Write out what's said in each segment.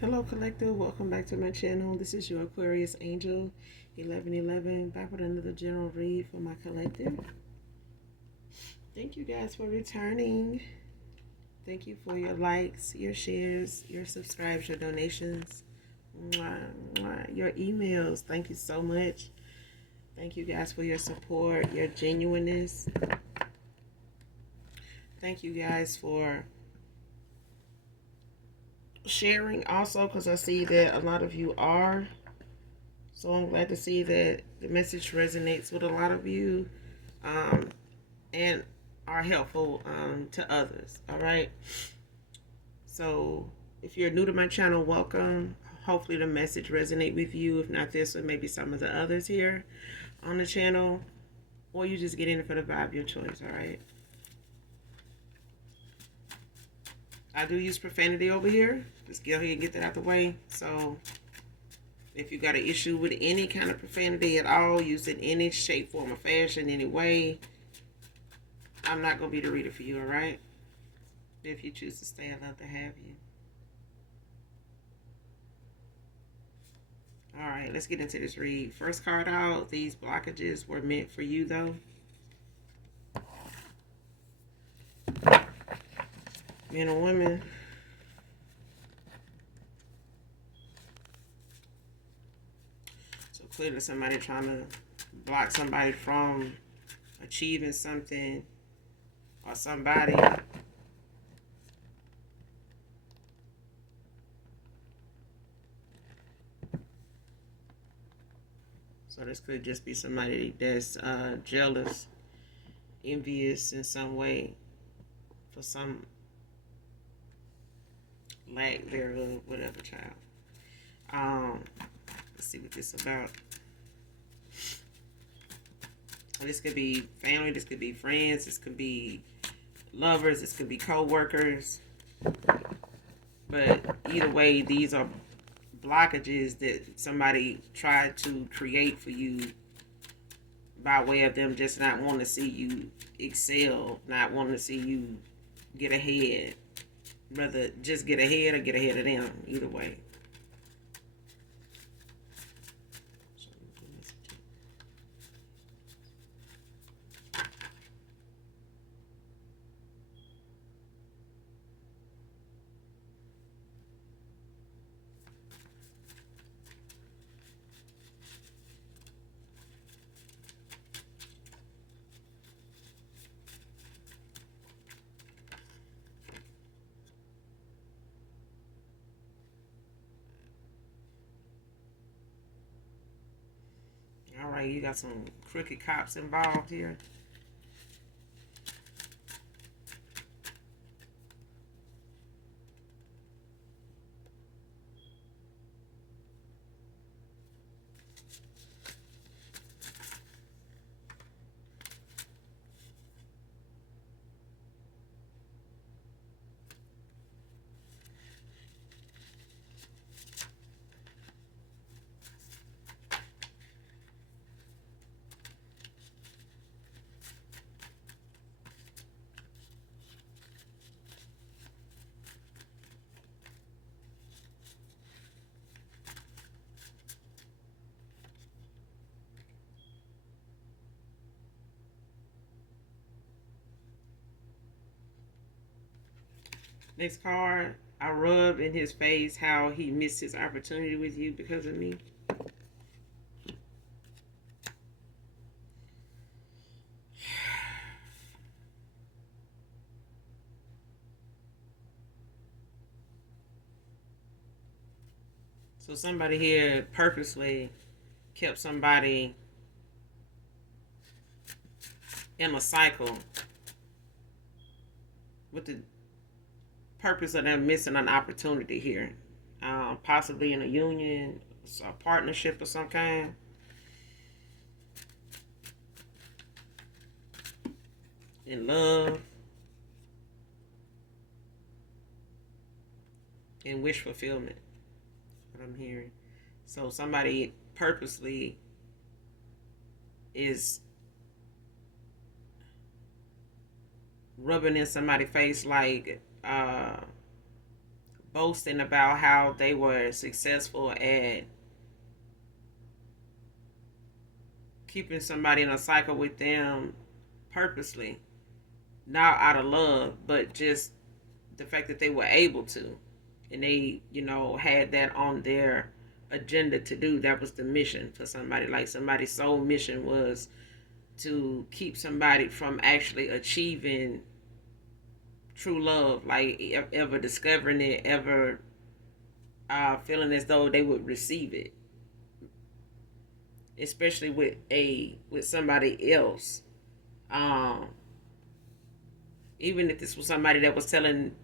Hello, Collective. Welcome back to my channel. This is your Aquarius Angel 1111, back with another general read for my collective. Thank you guys for returning. Thank you for your likes, your shares, your subscribes, your donations, your emails. Thank you so much. Thank you guys for your support, your genuineness. Thank you guys for sharing also, because I see that a lot of you are. So I'm glad to see that the message resonates with a lot of you, and are helpful to others. All right. So if you're new to my channel, welcome. Hopefully the message resonate with you. If not this one, maybe some of the others here on the channel, or you just get in for the vibe, your choice. All right. I do use profanity over here. Just go ahead and get that out the way. So if you got an issue with any kind of profanity at all, used in any shape, form, or fashion, any way, I'm not going to be the reader for you, all right? If you choose to stay, I'd love to have you. All right, let's get into this read. First card out, these blockages were meant for you, though. Men and women. So clearly somebody trying to block somebody from achieving something or somebody. So this could just be somebody that's jealous, envious in some way for some lack thereof, whatever, child. Let's see what this is about. This could be family, this could be friends, this could be lovers, this could be co-workers. But either way, these are blockages that somebody tried to create for you by way of them just not wanting to see you excel, not wanting to see you get ahead. Rather just get ahead or get ahead of them, either way. All right, you got some crooked cops involved here. Next card, I rubbed in his face how he missed his opportunity with you because of me. So somebody here purposely kept somebody in a cycle with the purpose of them missing an opportunity here. Possibly in a union, a partnership of some kind. In love. In wish fulfillment. What I'm hearing. So somebody purposely is rubbing in somebody's face like boasting about how they were successful at keeping somebody in a cycle with them purposely, not out of love, but just the fact that they were able to, and they, had that on their agenda to do. That was the mission for somebody. Like somebody's sole mission was to keep somebody from actually achieving true love, like ever discovering it, ever feeling as though they would receive it, especially with somebody else. Um, Even if this was somebody that was telling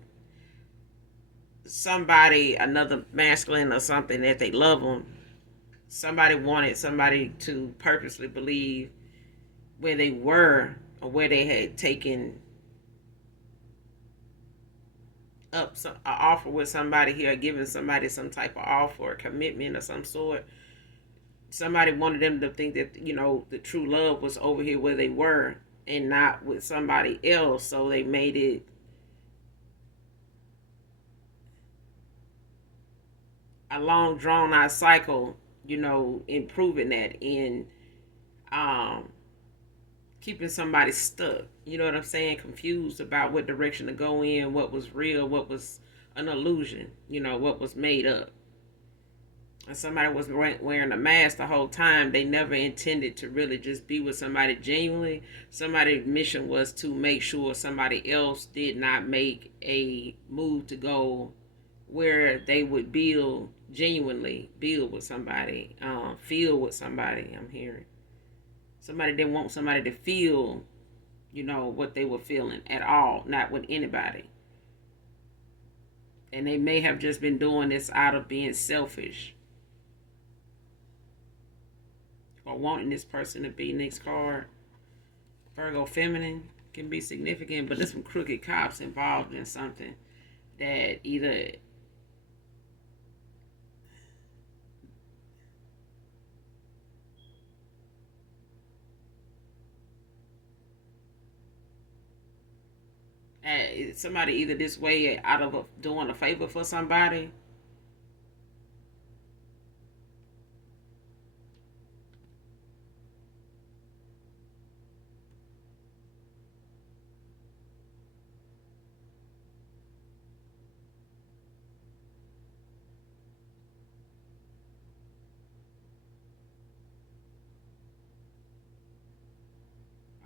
somebody, another masculine or something, that they love them, somebody wanted somebody to purposely believe where they were or where they had taken up an offer with somebody here, giving somebody some type of offer or commitment of some sort. Somebody wanted them to think that, the true love was over here where they were and not with somebody else. So they made it a long drawn out cycle, improving that in um keeping somebody stuck. You know what I'm saying? Confused about what direction to go in, what was real, what was an illusion, what was made up. And somebody was wearing a mask the whole time. They never intended to really just be with somebody genuinely. Somebody's mission was to make sure somebody else did not make a move to go where they would genuinely build with somebody, feel with somebody. I'm hearing somebody didn't want somebody to feel, what they were feeling at all, not with anybody. And they may have just been doing this out of being selfish or wanting this person to be. Next card, Virgo feminine, can be significant, but there's some crooked cops involved in something that either somebody either this way out of doing a favor for somebody,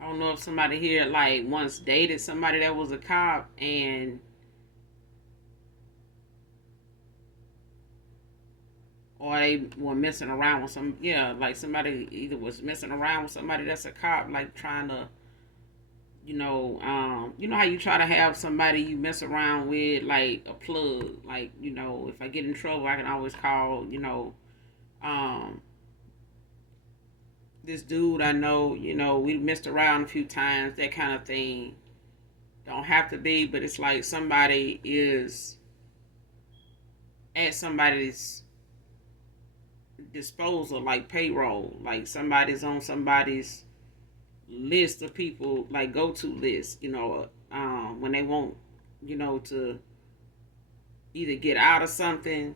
I don't know if somebody here like once dated somebody that was a cop, and or they were messing around with like somebody either was messing around with somebody that's a cop, like trying to, how you try to have somebody you mess around with, like a plug, like, if I get in trouble, I can always call, um, this dude I know, we messed around a few times, that kind of thing. Don't have to be, but it's like somebody is at somebody's disposal, like payroll, like somebody's on somebody's list of people, like go to list, when they want, to either get out of something,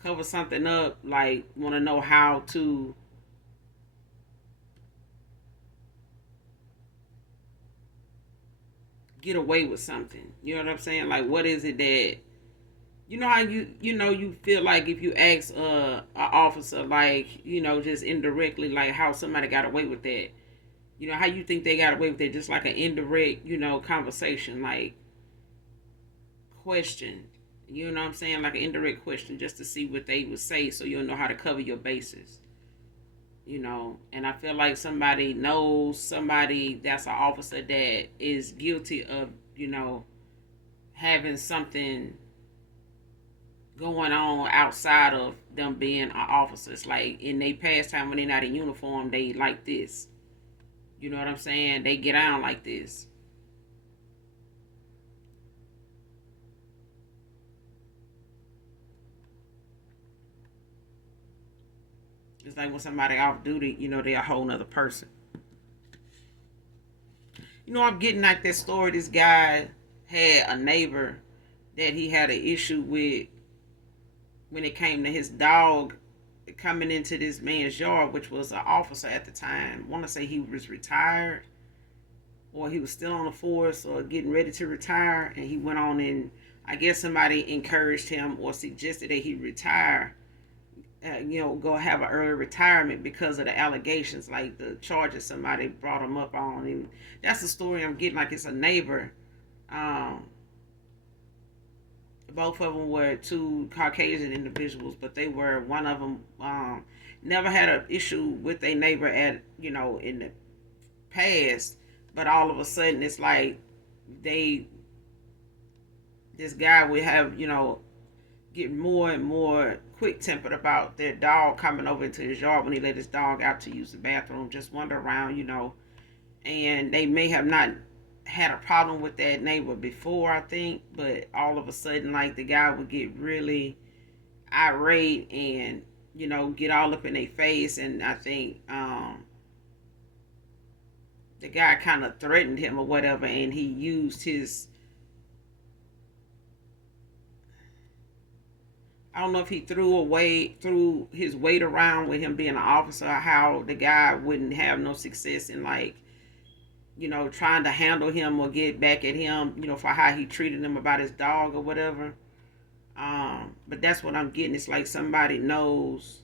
cover something up, like want to know how to get away with something. You know what I'm saying? Like, what is it that, how you feel like if you ask a officer, like, just indirectly, like how somebody got away with that. How you think they got away with it, just like an indirect, conversation, like question. You know what I'm saying? Like an indirect question, just to see what they would say, so you'll know how to cover your bases. And I feel like somebody knows somebody that's an officer that is guilty of, having something going on outside of them being an officer. It's like in their pastime when they're not in uniform, they like this. You know what I'm saying? They get on like this. It's like when somebody off duty, they're a whole nother person. I'm getting like that story. This guy had a neighbor that he had an issue with when it came to his dog coming into this man's yard, which was an officer at the time. I want to say he was retired or he was still on the force or getting ready to retire, and he went on and I guess somebody encouraged him or suggested that he retire, go have an early retirement because of the allegations, like the charges somebody brought him up on. And that's the story I'm getting, like it's a neighbor. Um, Both of them were two Caucasian individuals, but they were one of them never had an issue with a neighbor at in the past, but all of a sudden it's like they this guy would have get more and more quick tempered about their dog coming over into his yard when he let his dog out to use the bathroom, just wander around, and they may have not had a problem with that neighbor before, I think, but all of a sudden, like, the guy would get really irate and get all up in their face, and I think the guy kind of threatened him or whatever, and he used his, I don't know if he threw his weight around with him being an officer, how the guy wouldn't have no success in, like, trying to handle him or get back at him, for how he treated him about his dog or whatever. But that's what I'm getting. It's like somebody knows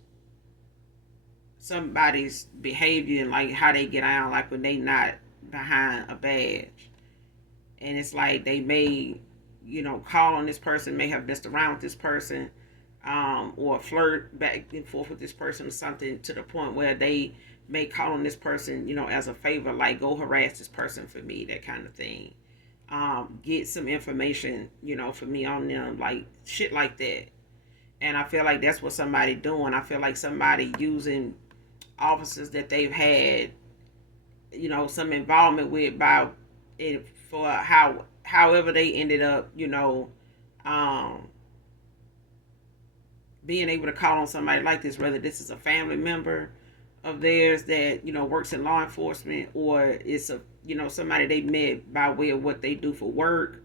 somebody's behavior and like how they get out, like when they not behind a badge. And it's like they may, call on this person, may have messed around with this person, or flirt back and forth with this person or something, to the point where they may call on this person, as a favor, like, go harass this person for me, that kind of thing. Get some information, for me on them, like shit like that. And I feel like that's what somebody doing. I feel like somebody using officers that they've had, some involvement with by it for however they ended up, um, being able to call on somebody like this, whether this is a family member of theirs that works in law enforcement, or it's a somebody they met by way of what they do for work,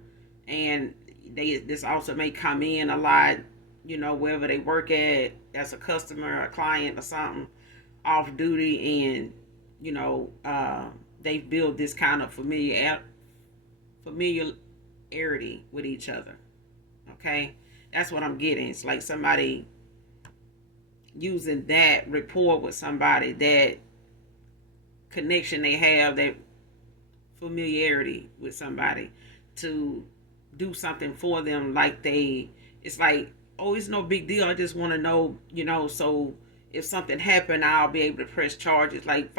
and this also may come in a lot, wherever they work at as a customer, a client, or something, off duty, and they build this kind of familiarity with each other. Okay, that's what I'm getting. It's like somebody using that rapport with somebody, that connection they have, that familiarity with somebody, to do something for them. Like it's like, oh, it's no big deal. I just want to know, so if something happened, I'll be able to press charges, like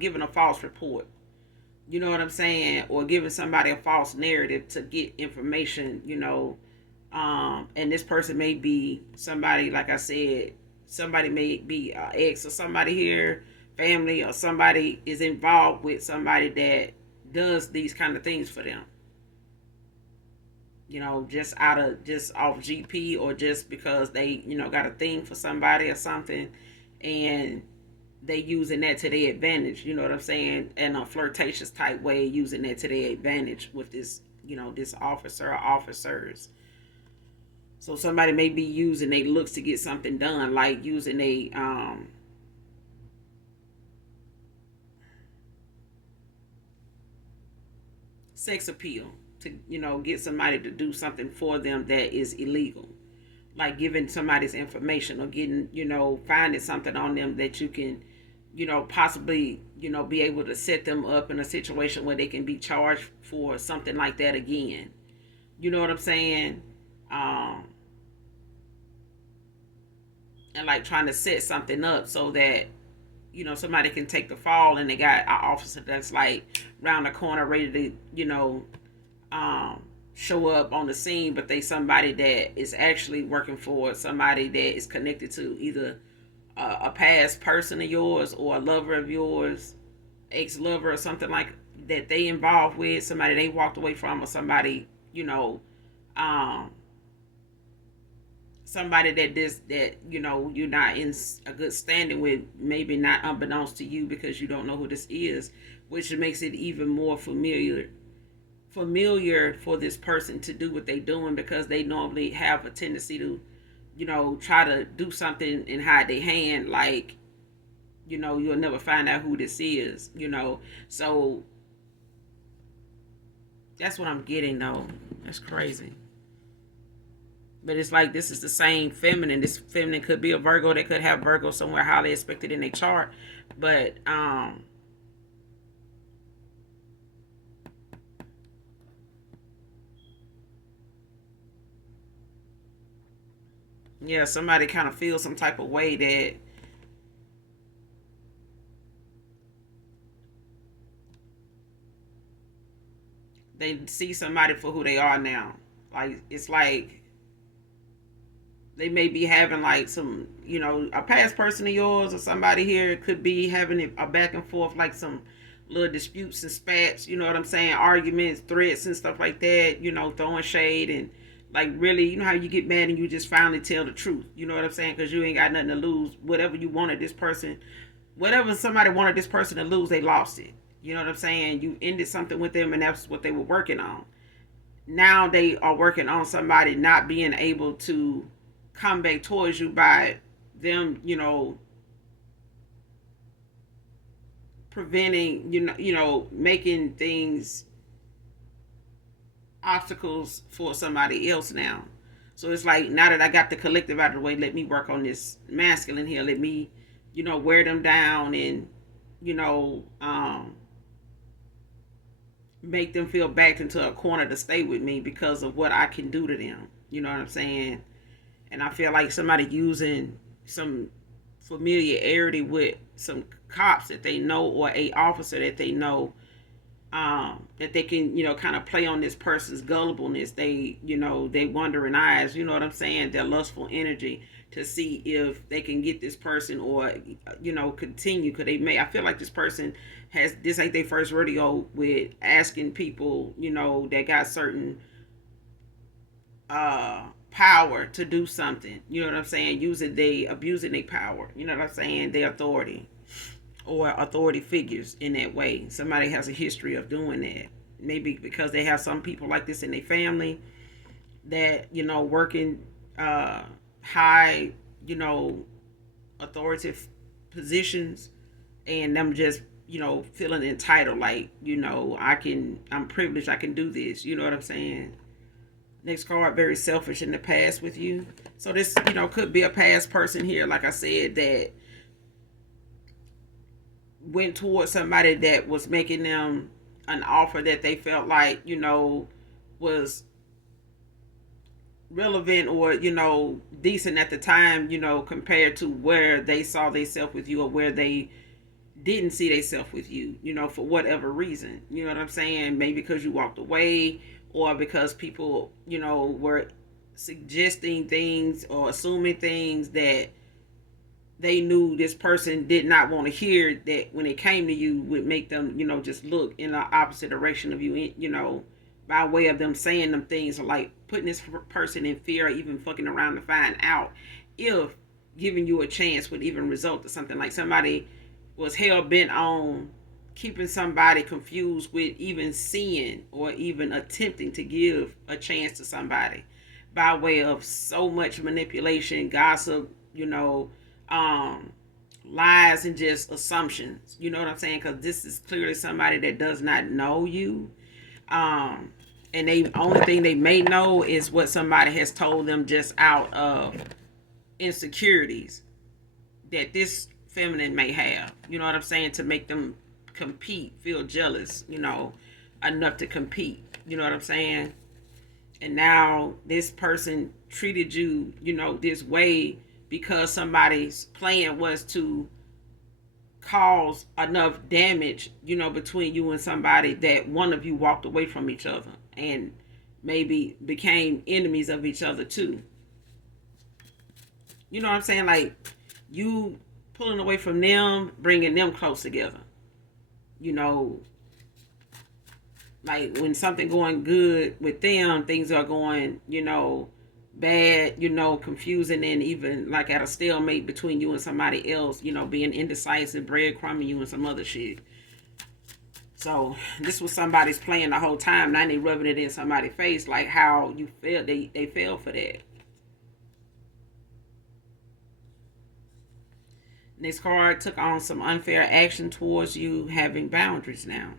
giving a false report. You know what I'm saying? Or giving somebody a false narrative to get information, and this person may be somebody, like I said, somebody may be ex or somebody here, family, or somebody is involved with somebody that does these kind of things for them. Just off GP, or just because they, got a thing for somebody or something, and they using that to their advantage, you know what I'm saying? In a flirtatious type way, using that to their advantage with this, this officer or officers. So somebody may be using their looks to get something done, like using a sex appeal to get somebody to do something for them that is illegal, like giving somebody's information, or getting finding something on them that you can possibly be able to set them up in a situation where they can be charged for something like that again. You know what I'm saying? And like trying to set something up so that somebody can take the fall, and they got an officer that's like round the corner ready to show up on the scene, but they somebody that is actually working for somebody that is connected to either a past person of yours, or a lover of yours, ex-lover, or something like that they involved with, somebody they walked away from, or somebody um somebody that you're not in a good standing with, maybe not unbeknownst to you, because you don't know who this is, which makes it even more familiar familiar for this person to do what they're doing, because they normally have a tendency to, try to do something and hide their hand, like, you'll never find out who this is. So that's what I'm getting, though. That's crazy. But it's like this is the same feminine. This feminine could be a Virgo. They could have Virgo somewhere highly expected in their chart. But yeah, somebody kind of feels some type of way that they see somebody for who they are now. Like, it's like they may be having like some, a past person of yours or somebody here could be having a back and forth, like some little disputes and spats, you know what I'm saying? Arguments, threats and stuff like that, throwing shade and like really, how you get mad and you just finally tell the truth, you know what I'm saying? Because you ain't got nothing to lose. Whatever somebody wanted this person to lose, they lost it. You know what I'm saying? You ended something with them and that's what they were working on. Now they are working on somebody not being able to come back towards you by them, preventing, making things obstacles for somebody else now. So it's like, now that I got the collective out of the way, let me work on this masculine here. Let me, wear them down and, you know, um, make them feel backed into a corner to stay with me because of what I can do to them. You know what I'm saying? And I feel like somebody using some familiarity with some cops that they know, or a officer that they know, that they can, kind of play on this person's gullibleness. They wandering eyes, you know what I'm saying? Their lustful energy to see if they can get this person, or, continue. Because I feel like this person this ain't their first rodeo with asking people, that got certain, power to do something. You know what I'm saying? Abusing their power. You know what I'm saying? Their authority, or authority figures in that way. Somebody has a history of doing that. Maybe because they have some people like this in their family that, working high, authoritative positions, and them just, feeling entitled, like, I'm privileged, I can do this. You know what I'm saying? Next card, very selfish in the past with you. So this, could be a past person here, like I said, that went towards somebody that was making them an offer that they felt like, was relevant, or, decent at the time, compared to where they saw themselves with you, or where they didn't see themselves with you, for whatever reason. You know what I'm saying? Maybe because you walked away, or because people, were suggesting things or assuming things that they knew this person did not want to hear, that when it came to you would make them, just look in the opposite direction of you, by way of them saying them things, like putting this person in fear, or even fucking around to find out if giving you a chance would even result to something. Like somebody was hell bent on keeping somebody confused with even seeing or even attempting to give a chance to somebody, by way of so much manipulation, gossip, lies, and just assumptions. You know what I'm saying? Because this is clearly somebody that does not know you. And they only thing they may know is what somebody has told them, just out of insecurities that this feminine may have. You know what I'm saying? To make them compete, feel jealous, enough to compete. You know what I'm saying? And now this person treated you, this way because somebody's plan was to cause enough damage, between you and somebody, that one of you walked away from each other and maybe became enemies of each other too. You know what I'm saying? Like, you pulling away from them, bringing them close together. Like when something going good with them, things are going, bad, confusing, and even like at a stalemate between you and somebody else, being indecisive, breadcrumbing you and some other shit. So this was somebody's plan the whole time. Now they rubbing it in somebody's face, like how you feel. They fell for that. This card took on some unfair action towards you having boundaries now.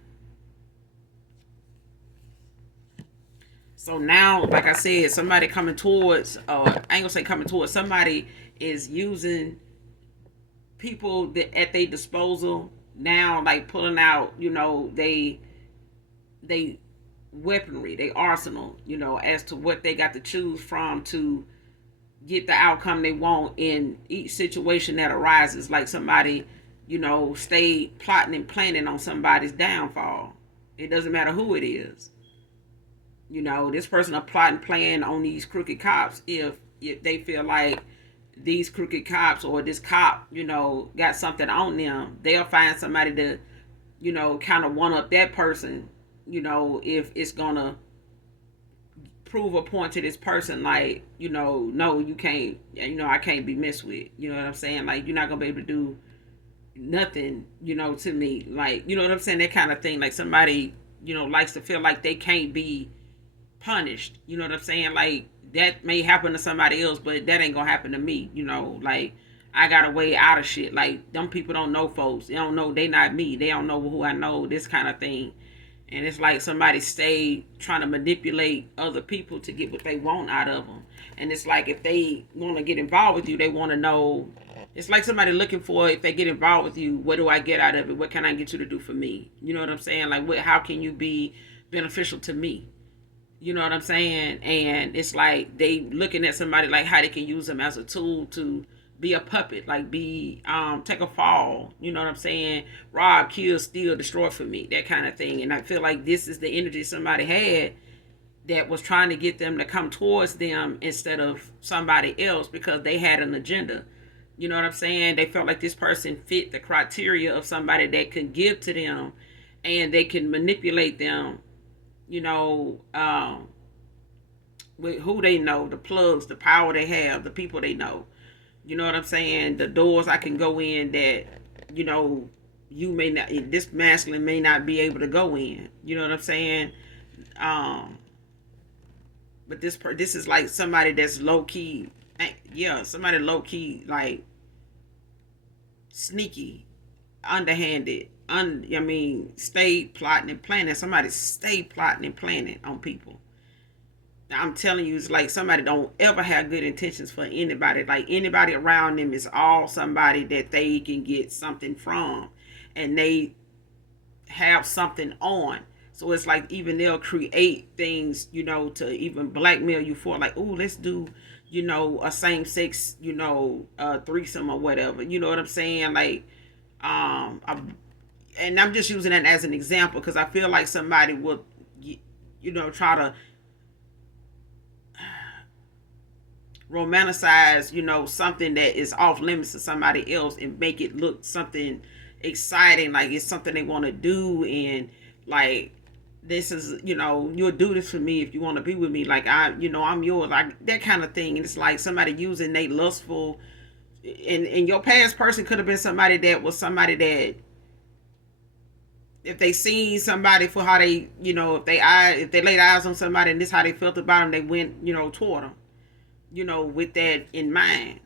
So now, like I said, somebody coming towards, I ain't gonna say coming towards, somebody is using people that at their disposal now, like pulling out, they weaponry, they arsenal, as to what they got to choose from to get the outcome they want in each situation that arises. Like somebody, stay plotting and planning on somebody's downfall. It doesn't matter who it is. This person are plotting plan on these crooked cops if they feel like these crooked cops or this cop, got something on them, they'll find somebody to, kind of one up that person, if it's gonna prove a point to this person, like, no, you can't, I can't be messed with. You know what I'm saying? Like, you're not gonna be able to do nothing, to me. Like, you know what I'm saying? That kind of thing. Like somebody, likes to feel like they can't be punished. You know what I'm saying? Like that may happen to somebody else, but that ain't gonna happen to me. Like I got a way out of shit. Like them people don't know folks. They don't know they not me. They don't know who I know. This kind of thing. And it's like somebody stay trying to manipulate other people to get what they want out of them. And it's like if they want to get involved with you, they want to know. It's like somebody looking for, if they get involved with you, what do I get out of it? What can I get you to do for me? You know what I'm saying? Like, how can you be beneficial to me? You know what I'm saying? And it's like they looking at somebody like how they can use them as a tool to be a puppet, like be take a fall, you know what I'm saying? Rob, kill, steal, destroy for me, that kind of thing. And I feel like this is the energy somebody had that was trying to get them to come towards them instead of somebody else because they had an agenda. You know what I'm saying? They felt like this person fit the criteria of somebody that could give to them and they can manipulate them, with who they know, the plugs, the power they have, the people they know. You know what I'm saying? The doors I can go in that, you may not, this masculine may not be able to go in. You know what I'm saying? But this is like somebody that's low key, somebody low key, like sneaky, underhanded, stay plotting and planning. Somebody stay plotting and planning on people. I'm telling you, it's like somebody don't ever have good intentions for anybody. Like anybody around them is all somebody that they can get something from, and they have something on. So it's like even they'll create things, to even blackmail you for, like, oh, let's do, a same sex, threesome or whatever. You know what I'm saying? Like, and I'm just using that as an example because I feel like somebody will, try to romanticize, something that is off limits to somebody else and make it look something exciting, like it's something they want to do, and like this is, you'll do this for me if you want to be with me, like I'm yours, like that kind of thing. And it's like somebody using they lustful, and your past person could have been somebody that was somebody that if they seen somebody for how they, if they laid eyes on somebody and this how they felt about them, they went, toward them, with that in mind.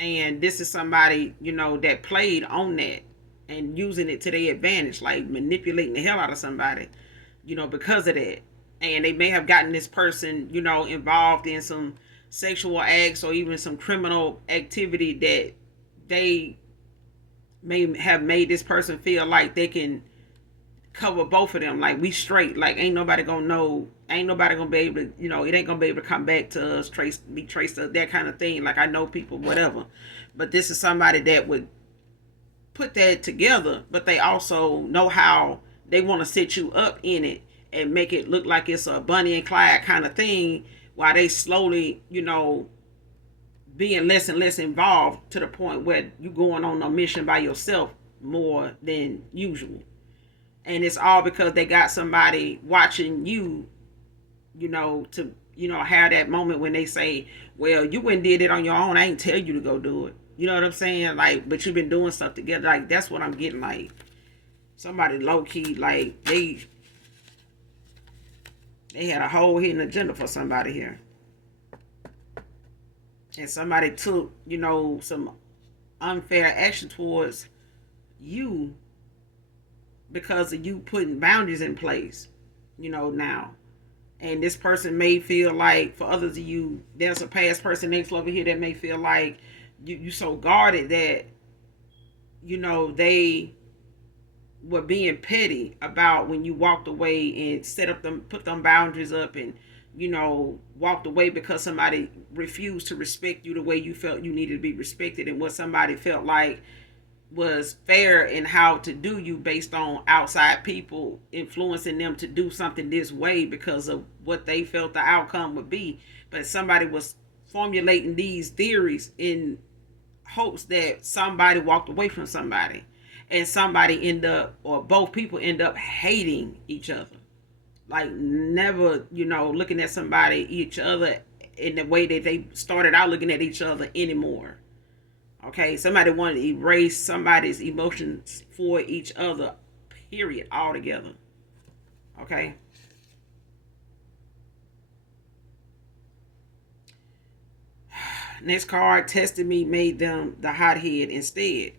And this is somebody, that played on that and using it to their advantage, like manipulating the hell out of somebody, because of that. And they may have gotten this person, involved in some sexual acts or even some criminal activity that they may have made this person feel like they can cover both of them, like we straight, like ain't nobody gonna know, ain't nobody gonna be able to, it ain't gonna be able to come back to us, be traced to that kind of thing. Like I know people, whatever, but this is somebody that would put that together, but they also know how they want to set you up in it and make it look like it's a Bonnie and Clyde kind of thing, while they slowly, being less and less involved to the point where you going on a mission by yourself more than usual. And it's all because they got somebody watching you, to, have that moment when they say, well, you went and did it on your own. I ain't tell you to go do it. You know what I'm saying? Like, but you've been doing stuff together. Like, that's what I'm getting. Like, Somebody low key, like they had a whole hidden agenda for somebody here. And somebody took, some unfair action towards you because of you putting boundaries in place, now. And this person may feel like, for others of you, there's a past person next over here that may feel like you so guarded that, they were being petty about when you walked away and put them boundaries up, and walked away because somebody refused to respect you the way you felt you needed to be respected, and what somebody felt like was fair in how to do you based on outside people influencing them to do something this way because of what they felt the outcome would be. But somebody was formulating these theories in hopes that somebody walked away from somebody, and somebody end up, or both people end up hating each other, like never looking at each other in the way that they started out looking at each other anymore. Okay, somebody wanted to erase somebody's emotions for each other, period, altogether. Okay. Next card, tested me, made them the hothead instead.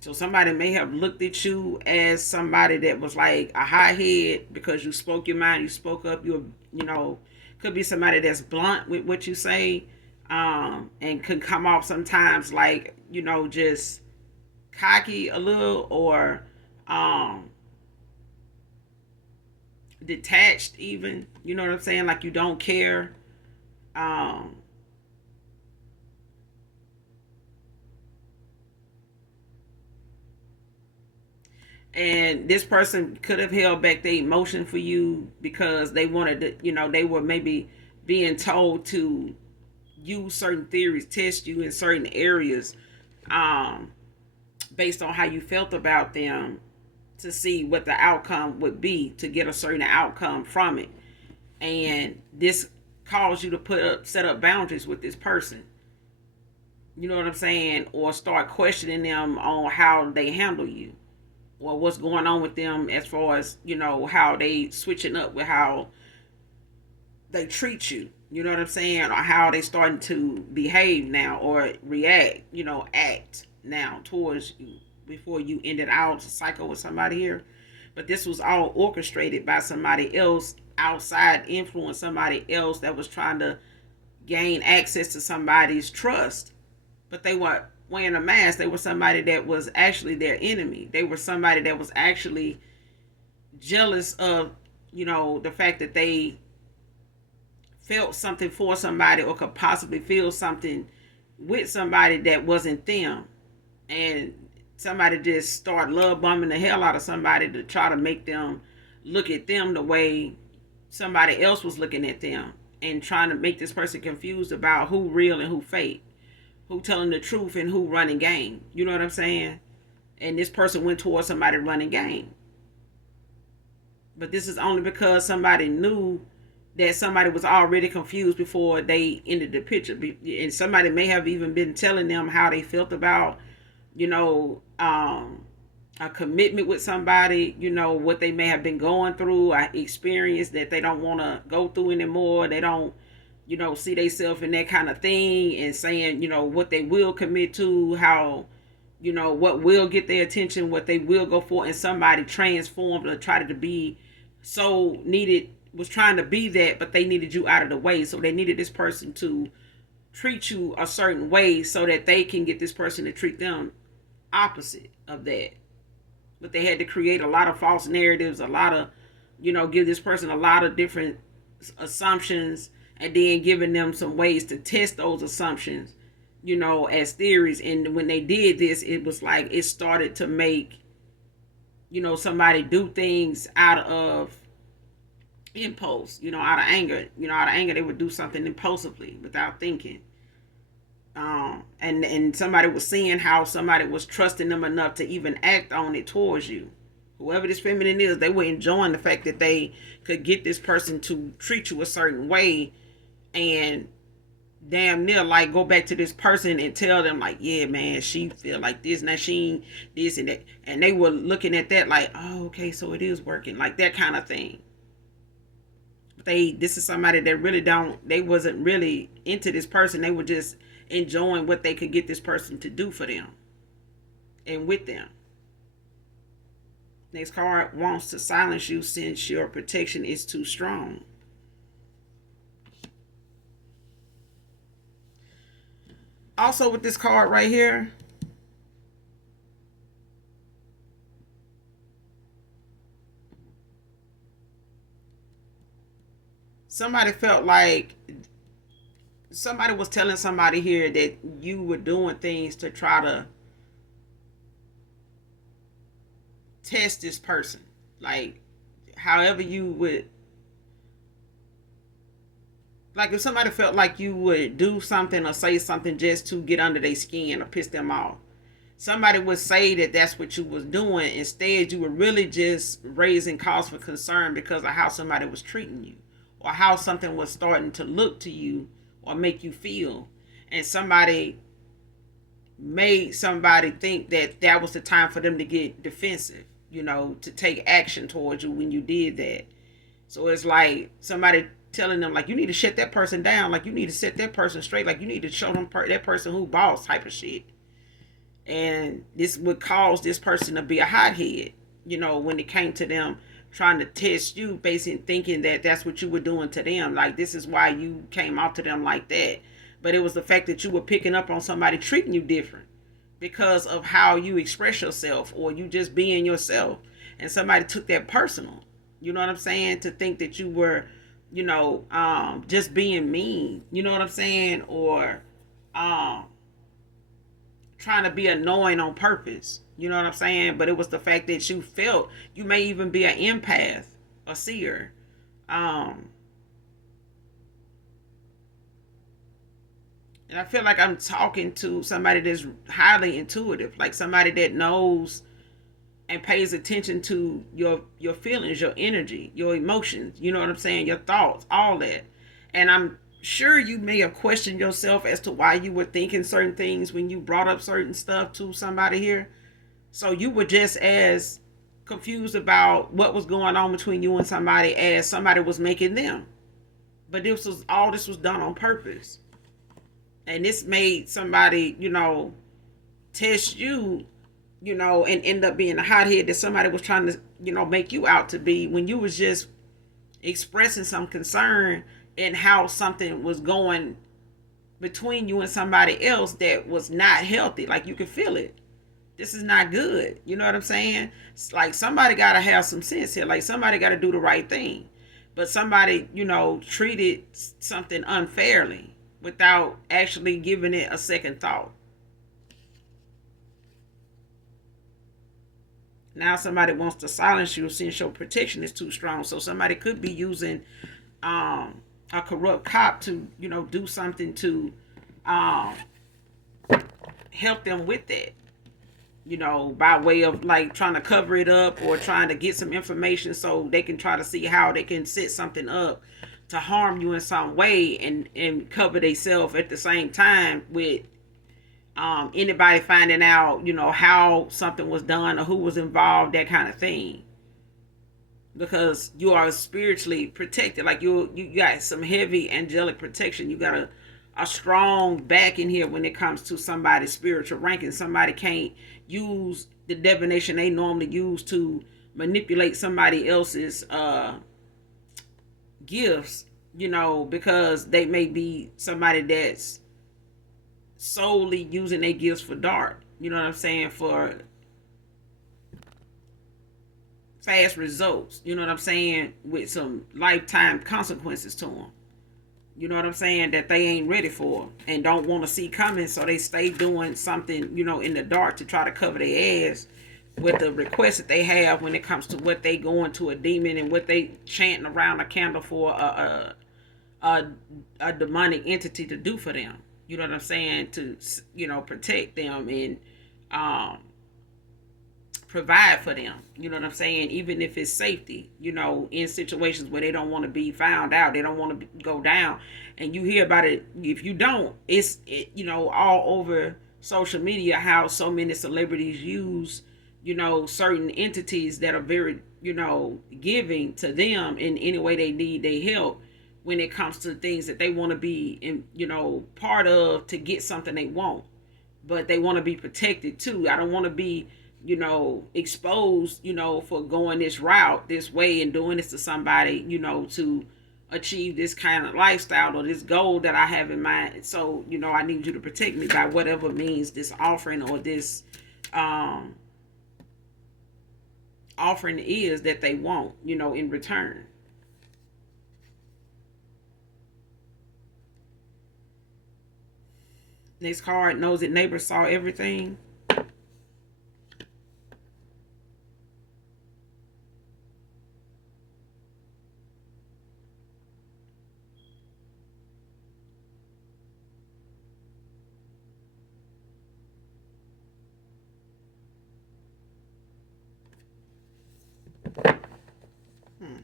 So somebody may have looked at you as somebody that was like a hothead because you spoke your mind, you spoke up, could be somebody that's blunt with what you say, and could come off sometimes like, just cocky a little, or detached even, you know what I'm saying? Like you don't care. Um, and this person could have held back their emotion for you because they wanted to, they were maybe being told to use certain theories, test you in certain areas, um, based on how you felt about them, to see what the outcome would be, to get a certain outcome from it. And this caused you to set up boundaries with this person. You know what I'm saying? Or start questioning them on how they handle you, or what's going on with them as far as, how they switching up with how they treat you. You know what I'm saying? Or how they starting to behave now, or react, act now towards you, before you ended out a cycle with somebody here. But this was all orchestrated by somebody else, outside influence, somebody else that was trying to gain access to somebody's trust. But they were wearing a mask. They were somebody that was actually their enemy. They were somebody that was actually jealous of, the fact that they felt something for somebody, or could possibly feel something with somebody that wasn't them. And somebody just start love bombing the hell out of somebody to try to make them look at them the way somebody else was looking at them, and trying to make this person confused about who real and who fake, who telling the truth and who running game. You know what I'm saying? And this person went towards somebody running game. But this is only because somebody knew that somebody was already confused before they entered the picture. And somebody may have even been telling them how they felt about, a commitment with somebody, what they may have been going through, an experience that they don't want to go through anymore. They don't, see themselves in that kind of thing, and saying, what they will commit to, how, what will get their attention, what they will go for. And somebody transformed or tried to be so needed, was trying to be that, but they needed you out of the way. So they needed this person to treat you a certain way so that they can get this person to treat them opposite of that. But they had to create a lot of false narratives, a lot of, give this person a lot of different assumptions, and then giving them some ways to test those assumptions, as theories. And when they did this, it was like it started to make, somebody do things out of impulse, out of anger. Out of anger, they would do something impulsively without thinking. And somebody was seeing how somebody was trusting them enough to even act on it towards you. Whoever this feminine is, they were enjoying the fact that they could get this person to treat you a certain way, and damn near like go back to this person and tell them like, yeah, man, she feel like this, now she this and that, and they were looking at that like, oh, okay, so it is working, like that kind of thing. This is somebody that really don't, they wasn't really into this person, they were just enjoying what they could get this person to do for them and with them. Next card wants to silence you since your protection is too strong. Also with this card right here, somebody felt like somebody was telling somebody here that you were doing things to try to test this person. Like, however you would, like if somebody felt like you would do something or say something just to get under their skin or piss them off. Somebody would say that that's what you was doing. Instead, you were really just raising cause for concern because of how somebody was treating you or how something was starting to look to you or make you feel. And somebody made somebody think that that was the time for them to get defensive, to take action towards you when you did that. So it's like somebody telling them like, you need to shut that person down, like you need to set that person straight, like you need to show them that person who boss type of shit. And this would cause this person to be a hothead, when it came to them trying to test you, basically thinking that that's what you were doing to them, like this is why you came out to them like that. But it was the fact that you were picking up on somebody treating you different because of how you express yourself or you just being yourself, and somebody took that personal, you know what I'm saying, to think that you were, just being mean, you know what I'm saying, or trying to be annoying on purpose, you know what I'm saying. But it was the fact that you felt, you may even be an empath, a seer, and I feel like I'm talking to somebody that's highly intuitive, like somebody that knows and pays attention to your feelings, your energy, your emotions, you know what I'm saying, your thoughts, all that. And I'm sure you may have questioned yourself as to why you were thinking certain things when you brought up certain stuff to somebody here. So you were just as confused about what was going on between you and somebody as somebody was making them. But this was done on purpose. And this made somebody, test you, and end up being a hothead that somebody was trying to, make you out to be, when you was just expressing some concern and how something was going between you and somebody else that was not healthy. Like you could feel it. This is not good. You know what I'm saying? It's like somebody got to have some sense here. Like somebody got to do the right thing. But somebody, treated something unfairly without actually giving it a second thought. Now somebody wants to silence you since your protection is too strong. So somebody could be using a corrupt cop to, do something to um, help them with that. By way of like trying to cover it up or trying to get some information so they can try to see how they can set something up to harm you in some way and cover themselves at the same time with anybody finding out, how something was done or who was involved, that kind of thing. Because you are spiritually protected. Like you got some heavy angelic protection. You got a strong back in here when it comes to somebody's spiritual ranking. Somebody can't use the divination they normally use to manipulate somebody else's gifts, because they may be somebody that's solely using their gifts for dark, you know what I'm saying, for fast results, you know what I'm saying, with some lifetime consequences to them. You know what I'm saying, that they ain't ready for and don't want to see coming, so they stay doing something, in the dark to try to cover their ass with the requests that they have when it comes to what they going to a demon and what they chanting around a candle for a demonic entity to do for them. You know what I'm saying, to protect them and provide for them. You know what I'm saying? Even if it's safety, in situations where they don't want to be found out, they don't want to go down, and you hear about it. If you don't, all over social media how so many celebrities use, certain entities that are very, giving to them in any way they need their help when it comes to things that they want to be in, part of to get something they want, but they want to be protected too. I don't want to be, exposed, for going this route, this way, and doing this to somebody, to achieve this kind of lifestyle or this goal that I have in mind. So, I need you to protect me by whatever means this offering or this offering is that they want, in return. Next card, knows that neighbor saw everything. Hmm.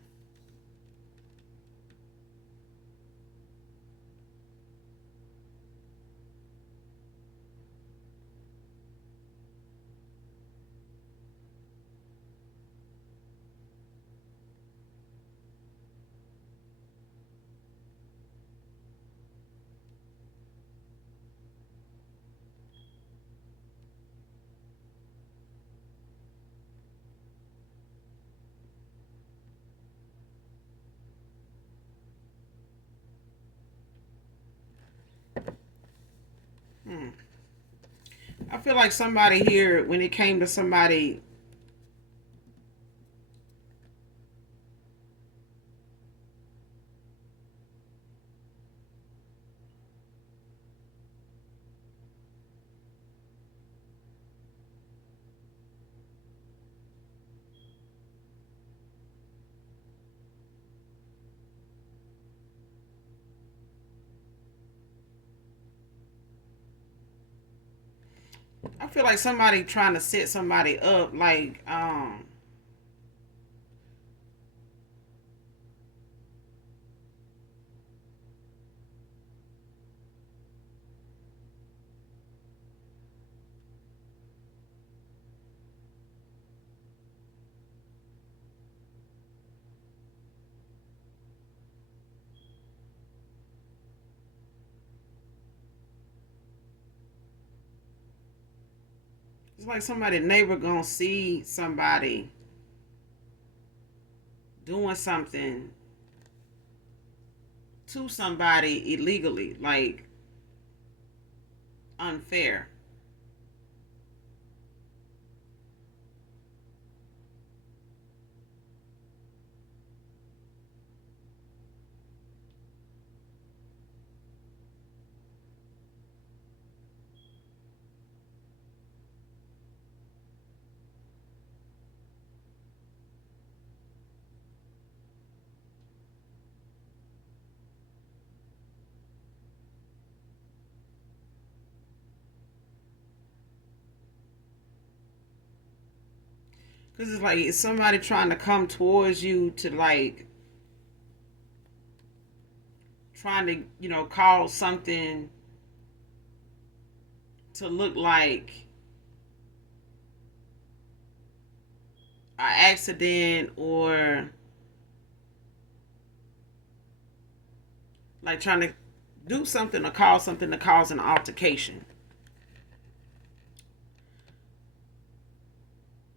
Hmm. I feel like somebody here, when it came to somebody, I feel like somebody trying to set somebody up, like, it's like somebody neighbor gonna see somebody doing something to somebody illegally, like unfair. Cause it's like it's somebody trying to come towards you to, like, trying to, cause something to look like an accident, or like trying to do something or cause something to cause an altercation.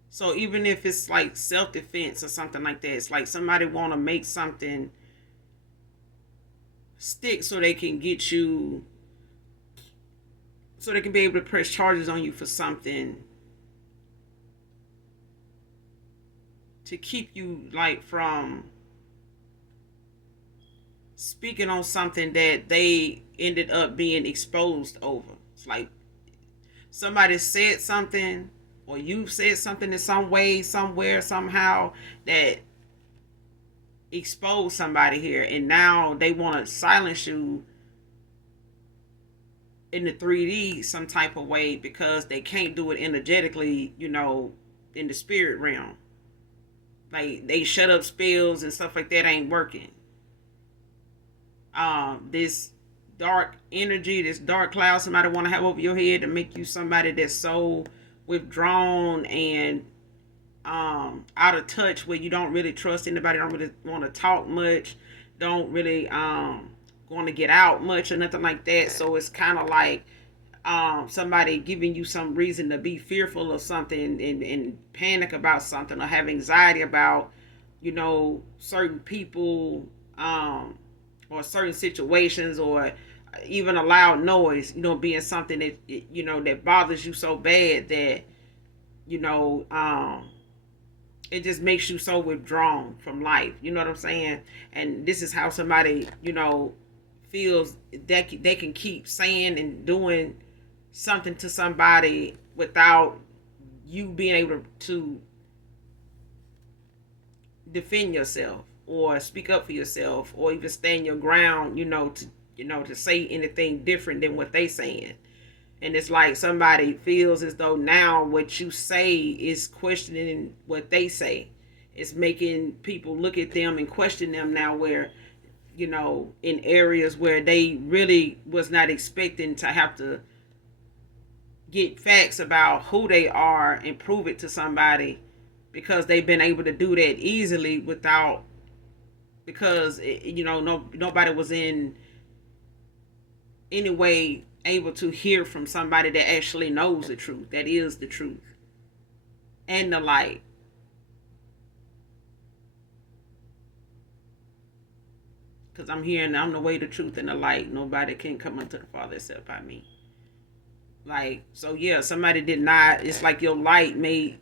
So even if it's like self defense or something like that, it's like somebody want to make something stick so they can get you, so they can be able to press charges on you for something to keep you, like, from speaking on something that they ended up being exposed over. It's like somebody said something, or you've said something in some way, somewhere, somehow, that exposed somebody here, and now they want to silence you in the 3D some type of way because they can't do it energetically, in the spirit realm. Like they shut up spells and stuff like that ain't working. This dark energy, this dark cloud somebody want to have over your head to make you somebody that's so withdrawn and out of touch, where you don't really trust anybody, don't really want to talk much, don't really want to get out much or nothing like that. So it's kind of like somebody giving you some reason to be fearful of something and panic about something or have anxiety about, certain people, or certain situations, or even a loud noise, being something that, that bothers you so bad that, you know, um, it just makes you so withdrawn from life. You know what I'm saying? And this is how somebody, feels that they can keep saying and doing something to somebody without you being able to defend yourself or speak up for yourself or even stand your ground, to say anything different than what they saying. And it's like somebody feels as though now what you say is questioning what they say. It's making people look at them and question them now, where, in areas where they really was not expecting to have to get facts about who they are and prove it to somebody, because they've been able to do that easily without, because nobody was in any way able to hear from somebody that actually knows the truth, that is the truth and the light. Because I'm here and I'm the way, the truth, and the light. Nobody can come unto the Father except by me. Like, so yeah, somebody did not, it's like your light made,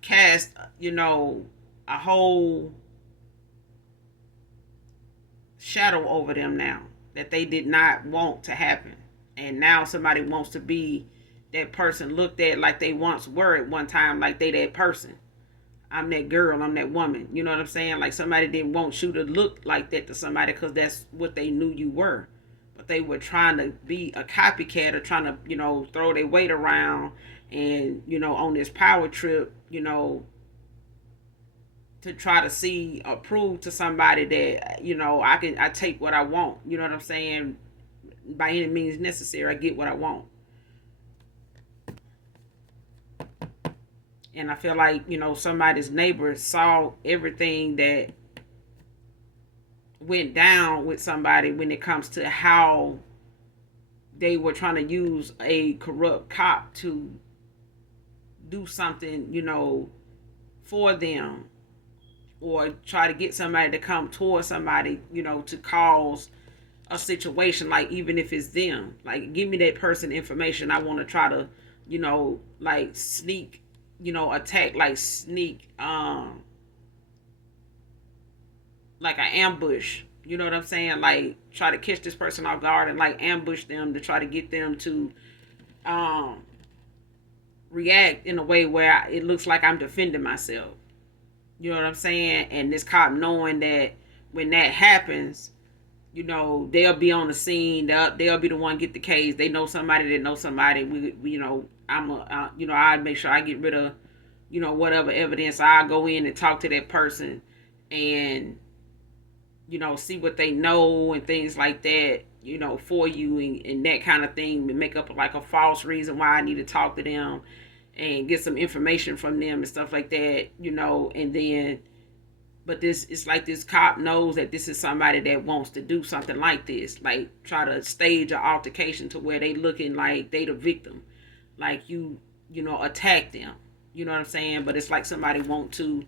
cast, a whole shadow over them now that they did not want to happen. And now somebody wants to be that person looked at like they once were at one time, like they that person. I'm that girl, I'm that woman. You know what I'm saying? Like somebody didn't want you to look like that to somebody because that's what they knew you were. But they were trying to be a copycat or trying to, throw their weight around and, on this power trip, to try to see or prove to somebody that, I take what I want. You know what I'm saying? By any means necessary, I get what I want. And I feel like, somebody's neighbor saw everything that went down with somebody when it comes to how they were trying to use a corrupt cop to do something, for them, or try to get somebody to come towards somebody, to cause a situation, like even if it's them, like give me that person information, I want to try to, like sneak, attack, like sneak, like an ambush, you know what I'm saying, like try to catch this person off guard and like ambush them to try to get them to react in a way where it looks like I'm defending myself. You know what I'm saying? And this cop knowing that when that happens, they'll be on the scene. They'll be the one get the case. They know somebody that knows somebody. I make sure I get rid of, whatever evidence. I go in and talk to that person, and see what they know and things like that. For you and that kind of thing, and make up like a false reason why I need to talk to them and get some information from them and stuff like that, and then, but this, it's like this cop knows that this is somebody that wants to do something like this, like try to stage an altercation to where they looking like they the victim, like attack them, you know what I'm saying? But it's like somebody want to,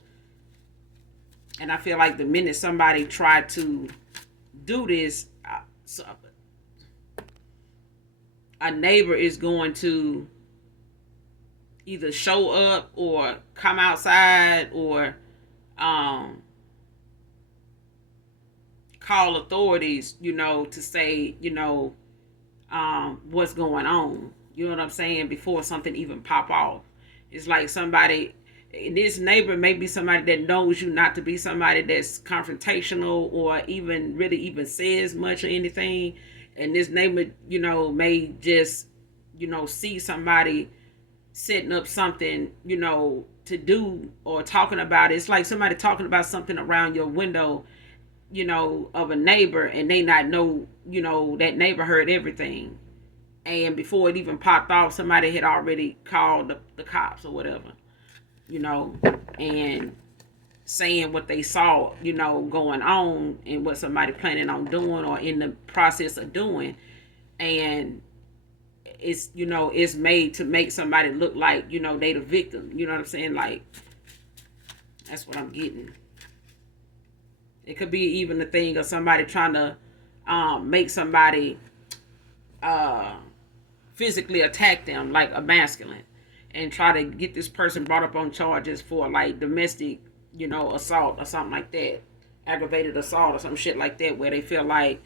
and I feel like the minute somebody tried to do this, a neighbor is going to either show up or come outside or call authorities, to say, what's going on. You know what I'm saying? Before something even pop off. It's like somebody, this neighbor may be somebody that knows you not to be somebody that's confrontational or even really even says much or anything. And this neighbor, may just, see somebody setting up something, to do or talking about it. It's like somebody talking about something around your window, of a neighbor, and they not know, that neighbor heard everything. And before it even popped off, somebody had already called the cops or whatever, you know, and saying what they saw, going on and what somebody planning on doing or in the process of doing. And it's made to make somebody look like, they the victim. You know what I'm saying? Like, that's what I'm getting. It could be even the thing of somebody trying to make somebody uh, physically attack them, like a masculine, and try to get this person brought up on charges for like domestic, assault or something like that, aggravated assault or some shit like that, where they feel like,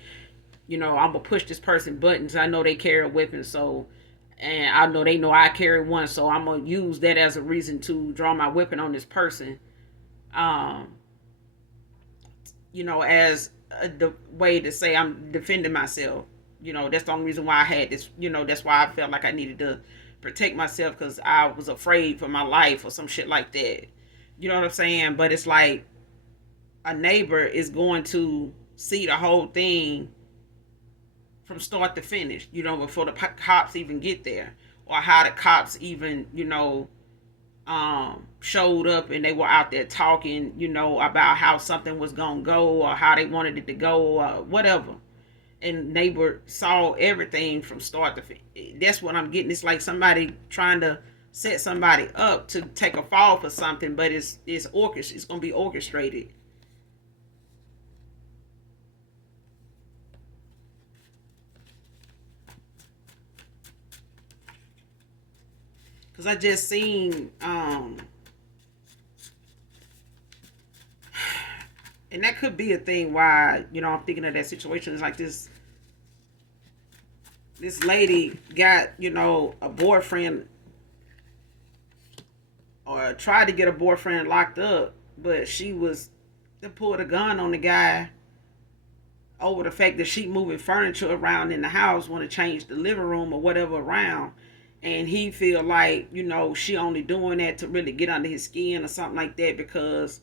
I'm gonna push this person buttons. I know they carry a weapon, so, and I know they know I carry one, so I'm gonna use that as a reason to draw my weapon on this person. Um, as the way to say I'm defending myself. That's the only reason why I had this. That's why I felt like I needed to protect myself because I was afraid for my life or some shit like that. You know what I'm saying? But it's like a neighbor is going to see the whole thing from start to finish, before the cops even get there, or how the cops even, showed up and they were out there talking, about how something was gonna go or how they wanted it to go or whatever. And neighbor saw everything from start to finish. That's what I'm getting. It's like somebody trying to set somebody up to take a fall for something, but it's gonna be orchestrated. Cause I just seen and that could be a thing why, I'm thinking of that situation. It's like this lady got, a boyfriend, or tried to get a boyfriend locked up, but she was to pull a gun on the guy over the fact that she moving furniture around in the house, want to change the living room or whatever around. And he feel like, she only doing that to really get under his skin or something like that, because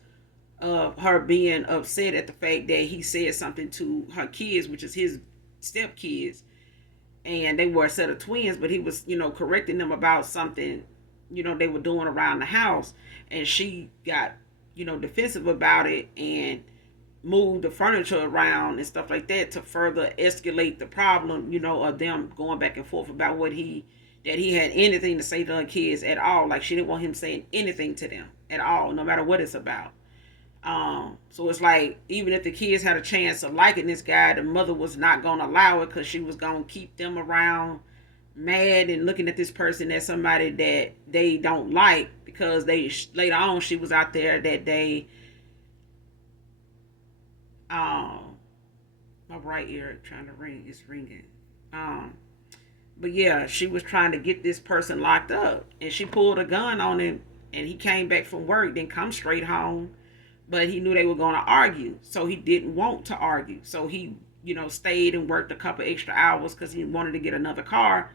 of her being upset at the fact that he said something to her kids, which is his step kids, and they were a set of twins, but he was, correcting them about something, they were doing around the house, and she got, defensive about it and moved the furniture around and stuff like that to further escalate the problem, of them going back and forth about that he had anything to say to her kids at all. Like, she didn't want him saying anything to them at all, no matter what it's about. So it's like, even if the kids had a chance of liking this guy, the mother was not going to allow it because she was going to keep them around mad and looking at this person as somebody that they don't like, because later on she was out there that day. My right ear trying to ring is ringing. Um, but yeah, she was trying to get this person locked up, and she pulled a gun on him, and he came back from work, then come straight home, but he knew they were going to argue, so he didn't want to argue. So he, stayed and worked a couple extra hours because he wanted to get another car.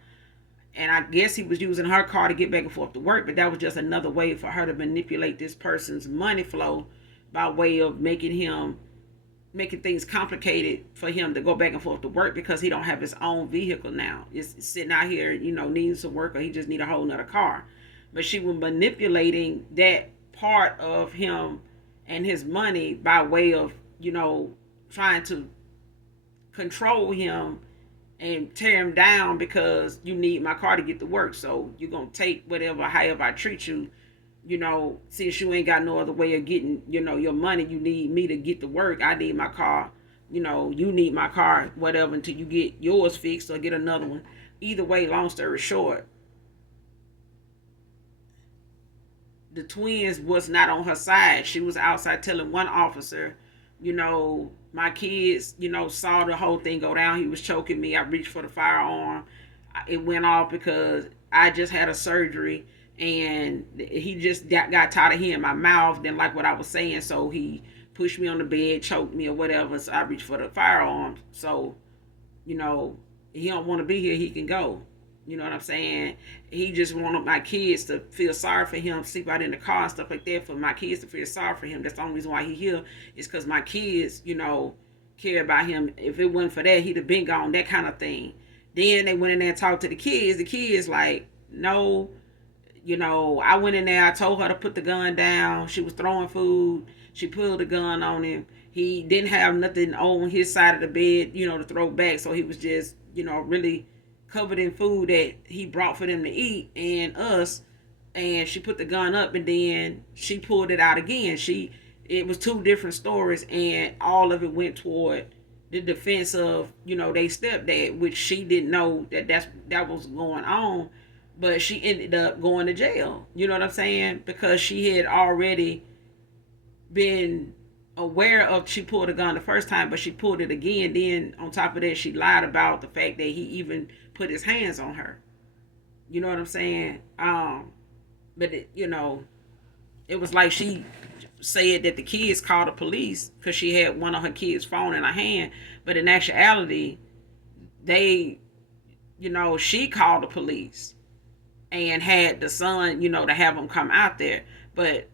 And I guess he was using her car to get back and forth to work, but that was just another way for her to manipulate this person's money flow by way of making things complicated for him to go back and forth to work, because he don't have his own vehicle now. It's sitting out here, needing some work, or he just need a whole nother car. But she was manipulating that part of him and his money by way of, trying to control him and tear him down, because you need my car to get to work. So you're going to take whatever, however I treat you, since you ain't got no other way of getting, your money, you need me to get to work. I need my car, you need my car, whatever, until you get yours fixed or get another one. Either way, long story short, the twins was not on her side. She was outside telling one officer, my kids, saw the whole thing go down. He was choking me. I reached for the firearm. It went off because I just had a surgery, and he just got tired of hearing my mouth, didn't like what I was saying, so he pushed me on the bed, choked me or whatever. So I reached for the firearm. So, he don't want to be here, he can go. You know what I'm saying? He just wanted my kids to feel sorry for him, sleep out in the car and stuff like that, for my kids to feel sorry for him. That's the only reason why he here, is because my kids, care about him. If it wasn't for that, he'd have been gone, that kind of thing. Then they went in there and talked to the kids. The kids like, no, I went in there. I told her to put the gun down. She was throwing food. She pulled the gun on him. He didn't have nothing on his side of the bed, to throw back. So he was just, really covered in food that he brought for them to eat and us. And she put the gun up, and then she pulled it out again. It was two different stories, and all of it went toward the defense of, they stepdad, which she didn't know that was going on, but she ended up going to jail. You know what I'm saying? Because she had already been aware of, she pulled a gun the first time, but she pulled it again. Then on top of that, she lied about the fact that he even put his hands on her. You know what I'm saying? But it was like she said that the kids called the police because she had one of her kids' phone in her hand, but in actuality, they, she called the police and had the son, to have him come out there. But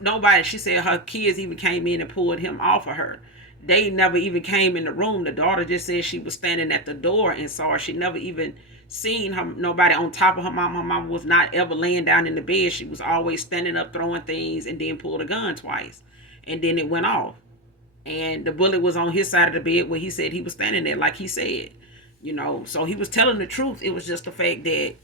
nobody, she said her kids even came in and pulled him off of her. They never even came in the room. The daughter just said she was standing at the door and saw her. She never even seen her, nobody on top of her mom. Her mom was not ever laying down in the bed. She was always standing up, throwing things, and then pulled a gun twice. And then it went off. And the bullet was on his side of the bed where he said he was standing there, like he said. So he was telling the truth. It was just the fact that,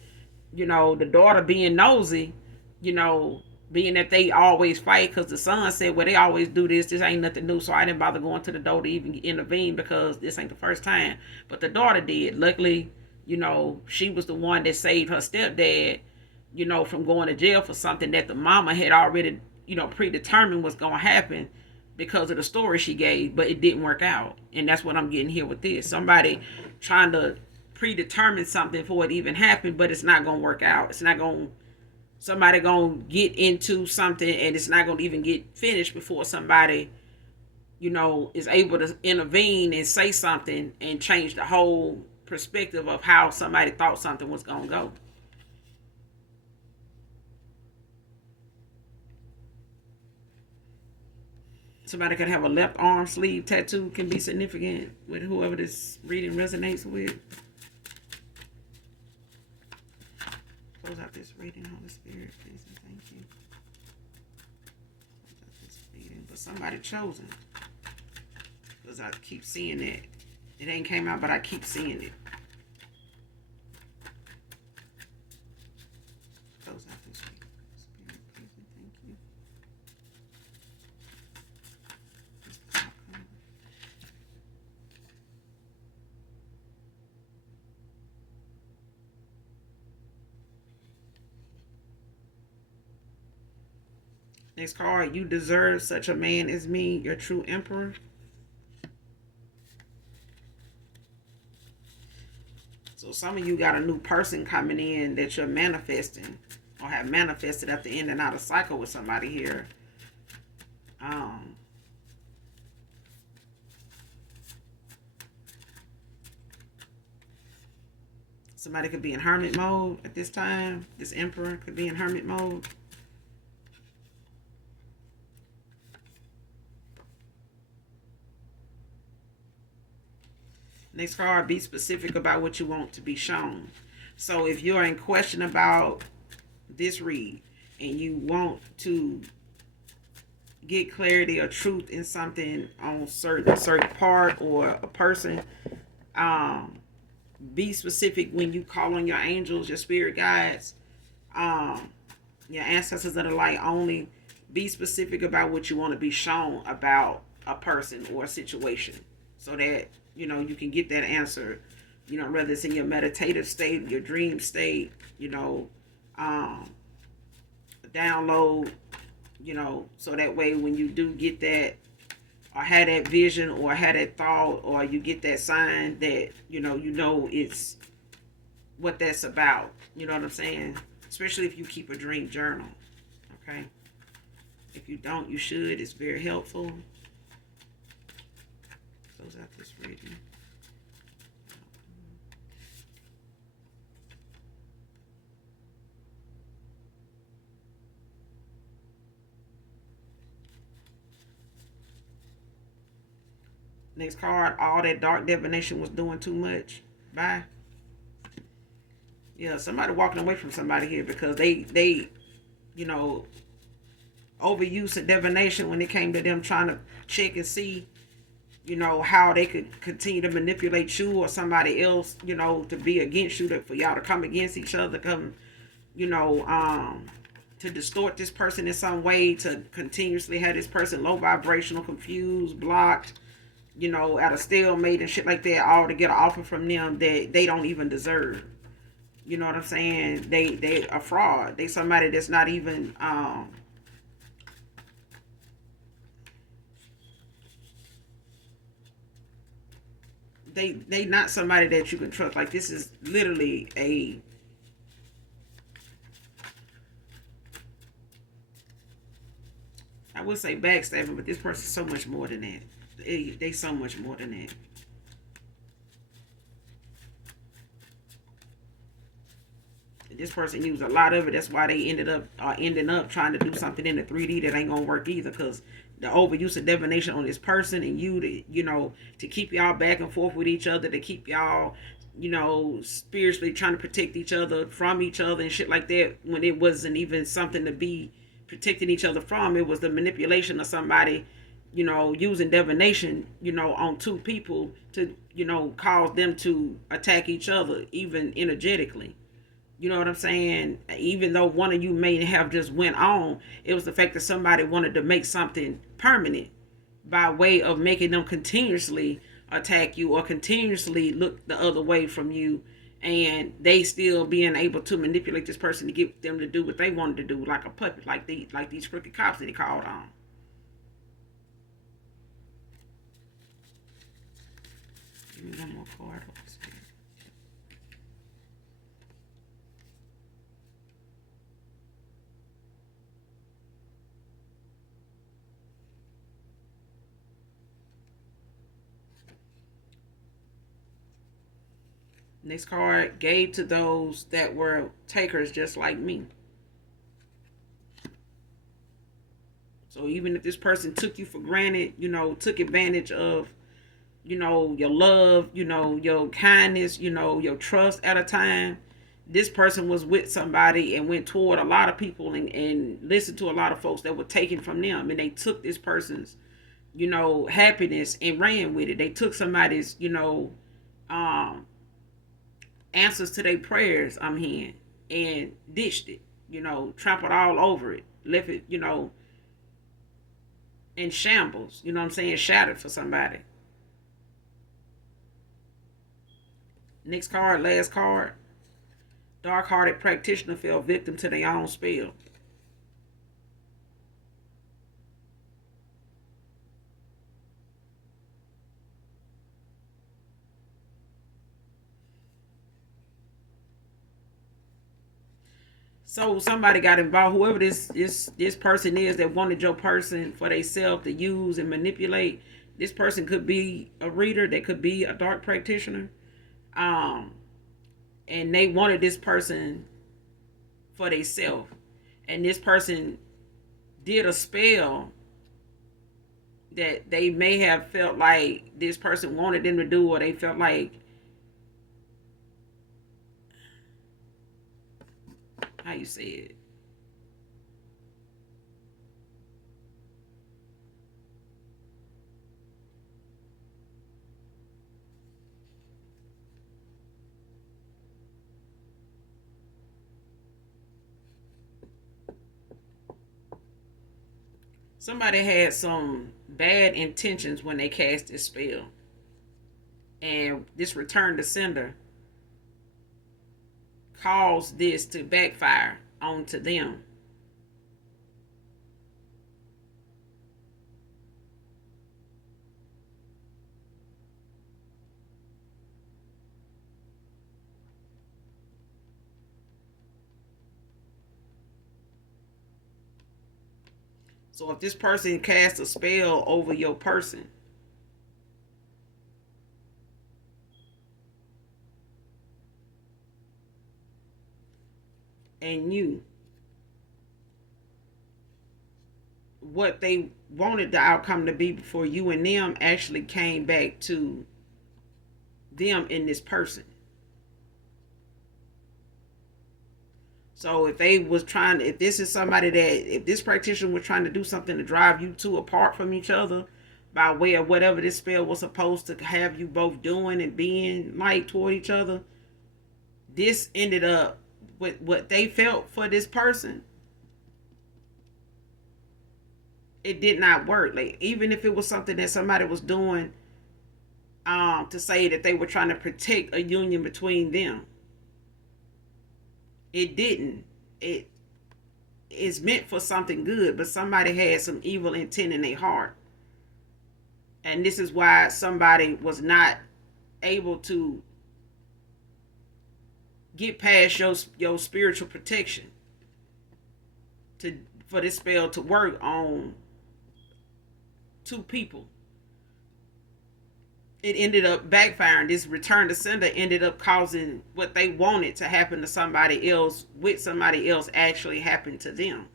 the daughter being nosy, being that they always fight, because the son said, well, they always do this ain't nothing new, so I didn't bother going to the door to even intervene because this ain't the first time. But the daughter did. Luckily, she was the one that saved her stepdad, from going to jail for something that the mama had already, predetermined was going to happen because of the story she gave, but it didn't work out. And that's what I'm getting here with this. Somebody trying to predetermine something before it even happened, but it's not going to work out. It's not going to, somebody going to get into something and it's not going to even get finished before somebody, is able to intervene and say something and change the whole perspective of how somebody thought something was going to go. Somebody could have a left arm sleeve tattoo, can be significant with whoever this reading resonates with. Close out this reading, Holy Spirit, please and thank you. Close out this reading, but somebody chosen. Because I keep seeing it. It ain't came out, but I keep seeing it. Close out this reading. Spirit, please and thank you. Next card, you deserve such a man as me, your true emperor. So some of you got a new person coming in that you're manifesting or have manifested at the end and out of cycle with somebody here. Somebody could be in hermit mode at this time. This emperor could be in hermit mode. Next card, be specific about what you want to be shown. So if you're in question about this read and you want to get clarity or truth in something on certain part or a person, be specific when you call on your angels, your spirit guides, your ancestors that are light only. Be specific about what you want to be shown about a person or a situation so that you can get that answer, whether it's in your meditative state, your dream state, download, so that way when you do get that or had that vision or had that thought or you get that sign that, it's what that's about. You know what I'm saying? Especially if you keep a dream journal. Okay? If you don't, you should. It's very helpful. Close out this reading. Next card, all that dark divination was doing too much. Bye. Yeah, somebody walking away from somebody here because they you know overuse of divination when it came to them trying to check and see how they could continue to manipulate you or somebody else, to be against you, for y'all to come against each other, come, you know, um, to distort this person in some way, to continuously have this person low vibrational, confused, blocked, at a stalemate and shit like that, all to get an offer from them that they don't even deserve. You know what I'm saying? They a fraud. They somebody that's not even they not somebody that you can trust. Like, this is literally a, I would say backstabbing, but this person's so much more than that. They so much more than that. This person used a lot of it. That's why they ending up trying to do something in the 3D that ain't gonna work either. Because the overuse of divination on this person and you, to keep y'all back and forth with each other, to keep y'all, spiritually trying to protect each other from each other and shit like that, when it wasn't even something to be protecting each other from. It was the manipulation of somebody, using divination, on two people to, cause them to attack each other, even energetically. You know what I'm saying? Even though one of you may have just went on, it was the fact that somebody wanted to make something permanent by way of making them continuously attack you or continuously look the other way from you, and they still being able to manipulate this person to get them to do what they wanted to do, like a puppet, like these crooked cops that he called on. Give me one more card. Next card, gave to those that were takers just like me. So even if this person took you for granted, took advantage of, your love, your kindness, your trust at a time, this person was with somebody and went toward a lot of people and listened to a lot of folks that were taken from them. And they took this person's, happiness and ran with it. They took somebody's, um, answers to their prayers, I'm hearing, and ditched it, trampled all over it, left it, in shambles, you know what I'm saying, shattered for somebody. Next card, last card. Dark hearted practitioner fell victim to their own spell. So somebody got involved, whoever this person is that wanted your person for themselves to use and manipulate. This person could be a reader, they could be a dark practitioner. Um, and they wanted this person for themselves. And this person did a spell that they may have felt like this person wanted them to do, or they felt like, how you say it, somebody had some bad intentions when they cast this spell, and this return to sender caused this to backfire onto them. So if this person casts a spell over your person, and you, what they wanted the outcome to be before you and them actually came back to them in this person. So if they was trying to, if this is somebody that, if this practitioner was trying to do something to drive you two apart from each other by way of whatever this spell was supposed to have you both doing and being like toward each other, this ended up with what they felt for this person. It did not work. Like, even if it was something that somebody was doing to say that they were trying to protect a union between them, it didn't. It is meant for something good, but somebody had some evil intent in their heart. And this is why somebody was not able to get past your spiritual protection to for this spell to work on two people. It ended up backfiring. This return to sender ended up causing what they wanted to happen to somebody else with somebody else actually happened to them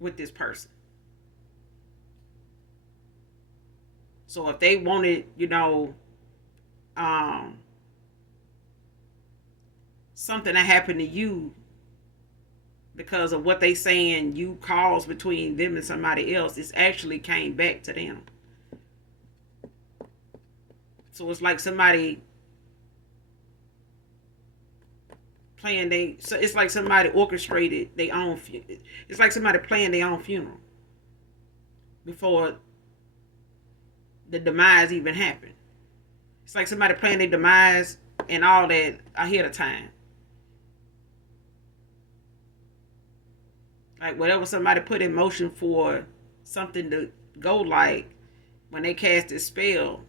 with this person. So if they wanted, something to happen to you because of what they saying you caused between them and somebody else, it actually came back to them. So it's like somebody so it's like somebody orchestrated their own. It's like somebody playing their own funeral before the demise even happened. It's like somebody playing their demise and all that ahead of time. Like whatever somebody put in motion for something to go like when they cast this spell,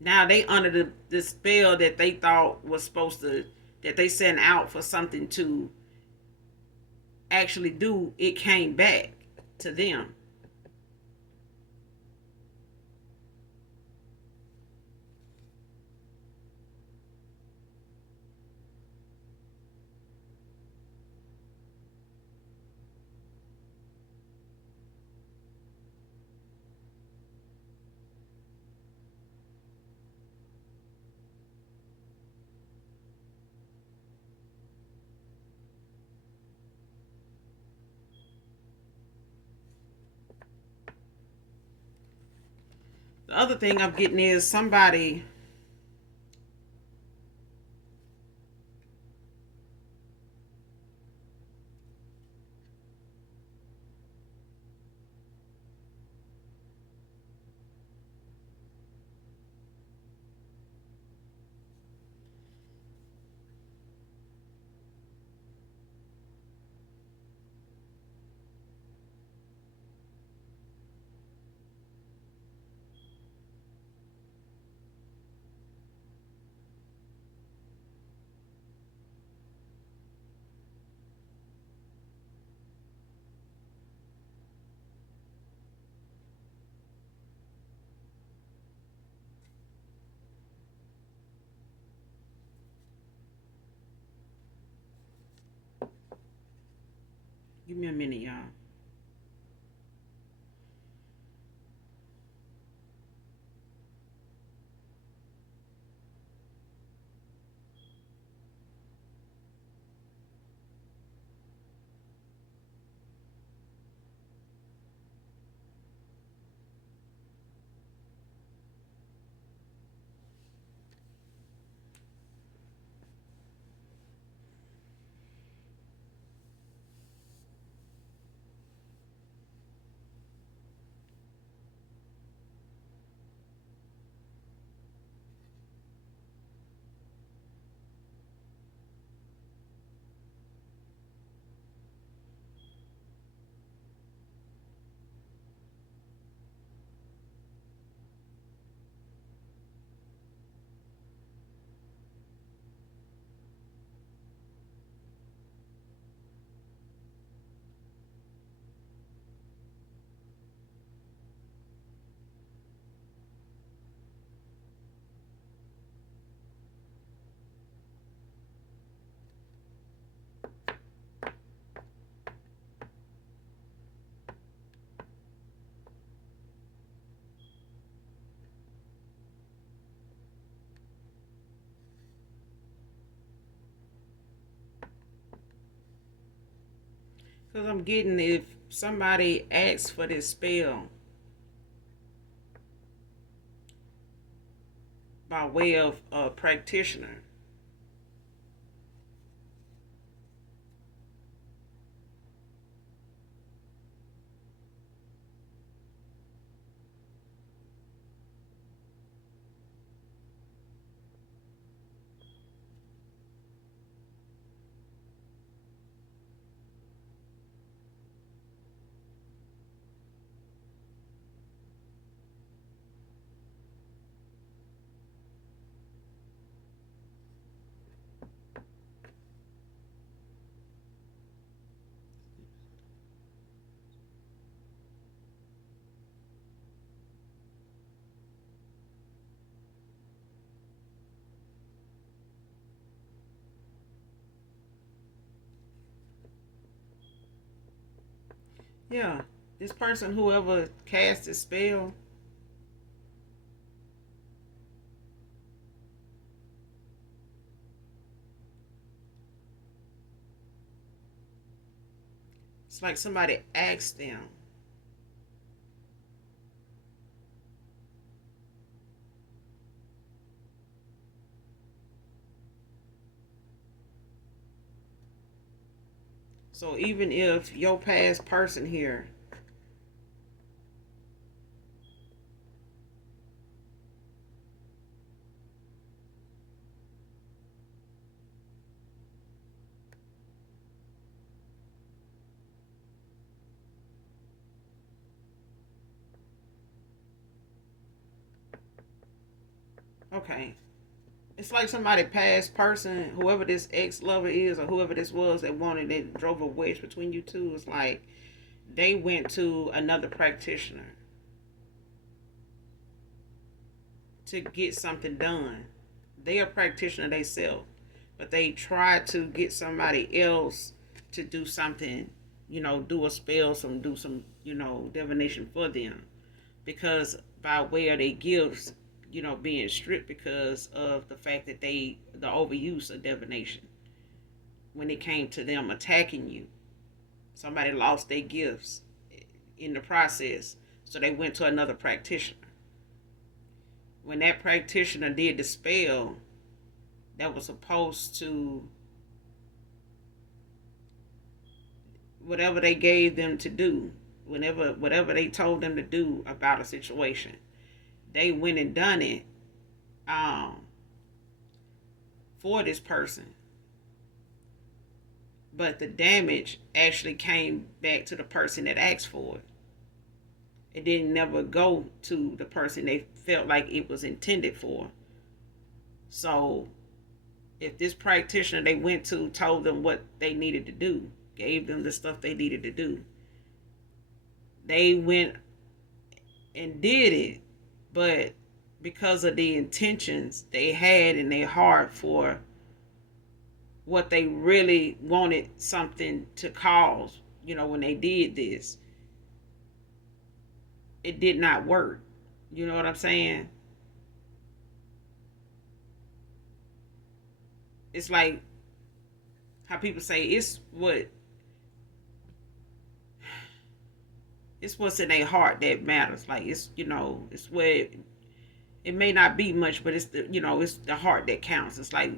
now they under the spell that they thought was supposed to, that they sent out for something to actually do, it came back to them. The other thing I'm getting is somebody, give me a minute, y'all. Because I'm getting if somebody asks for this spell by way of a practitioner. Yeah, this person, whoever cast this spell, it's like somebody asked them. So even if your past person here, okay, it's like somebody past person, whoever this ex lover is or whoever this was that wanted that drove a wedge between you two. It's like they went to another practitioner to get something done. They a practitioner themselves, but they tried to get somebody else to do something, do a spell, do some, divination for them, because by way of their gifts, being stripped because of the fact that the overuse of divination. When it came to them attacking you, somebody lost their gifts in the process, so they went to another practitioner. When that practitioner did the spell that was supposed to, whatever they gave them to do, whatever they told them to do about a situation, they went and done it, um, for this person. But the damage actually came back to the person that asked for it. It didn't never go to the person they felt like it was intended for. So if this practitioner they went to told them what they needed to do, gave them the stuff they needed to do, they went and did it, but because of the intentions they had in their heart for what they really wanted something to cause, when they did this, it did not work. You know what I'm saying? It's like how people say it's what's in their heart that matters. Like it's where it may not be much, but it's the heart that counts. It's like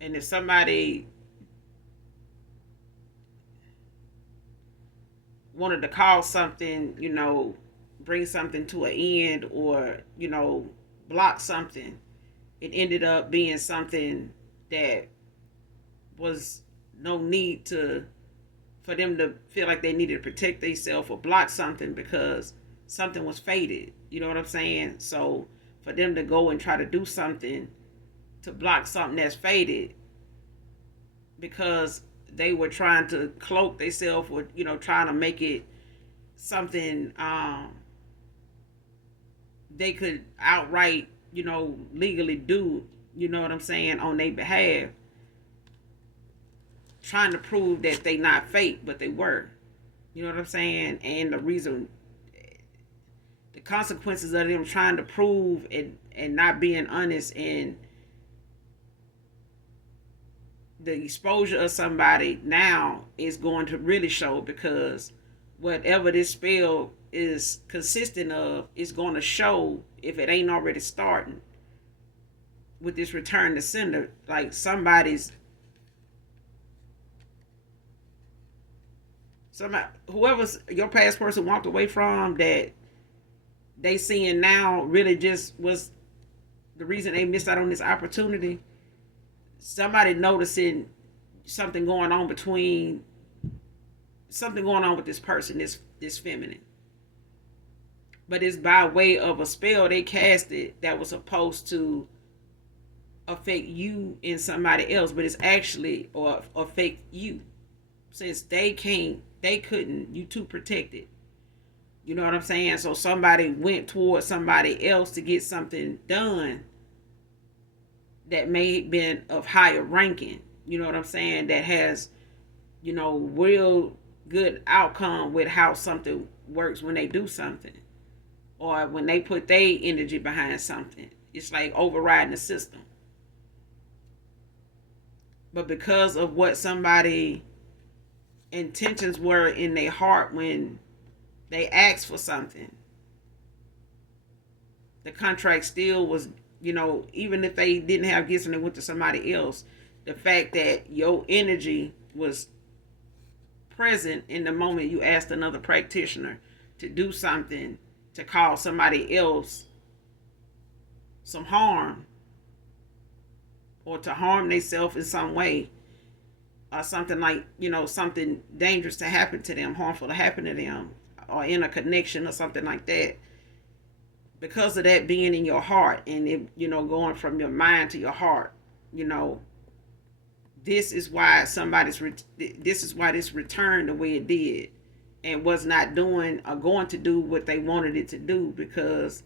and if somebody wanted to cause something, bring something to an end, or block something, it ended up being something that was no need to for them to feel like they needed to protect themselves or block something because something was fated. You know what I'm saying? So for them to go and try to do something to block something that's fated because they were trying to cloak themselves with, trying to make it something they could outright, legally do, you know what I'm saying, on their behalf, trying to prove that they not fake, but they were. You know what I'm saying? And the reason, the consequences of them trying to prove and not being honest, and the exposure of somebody now is going to really show, because whatever this spell is consistent of is going to show if it ain't already starting with this return to sender. Like somebody, whoever's your past person walked away from, that they seeing now really just was the reason they missed out on this opportunity. Somebody noticing something going on between something going on with this person, this feminine. But it's by way of a spell they casted that was supposed to affect you and somebody else, but it's actually or affect you, since they couldn't, you too protected. You know what I'm saying? So somebody went towards somebody else to get something done that may have been of higher ranking. You know what I'm saying? That has, real good outcome with how something works when they do something, or when they put their energy behind something. It's like overriding the system. But because of what somebody intentions were in their heart when they asked for something, the contract still was, even if they didn't have gifts and they went to somebody else, the fact that your energy was present in the moment you asked another practitioner to do something to cause somebody else some harm, or to harm themselves in some way, or something like, something dangerous to happen to them, harmful to happen to them, or in a connection or something like that. Because of that being in your heart, and it, going from your mind to your heart, you know, this is why this is why this returned the way it did, and was not doing or going to do what they wanted it to do, because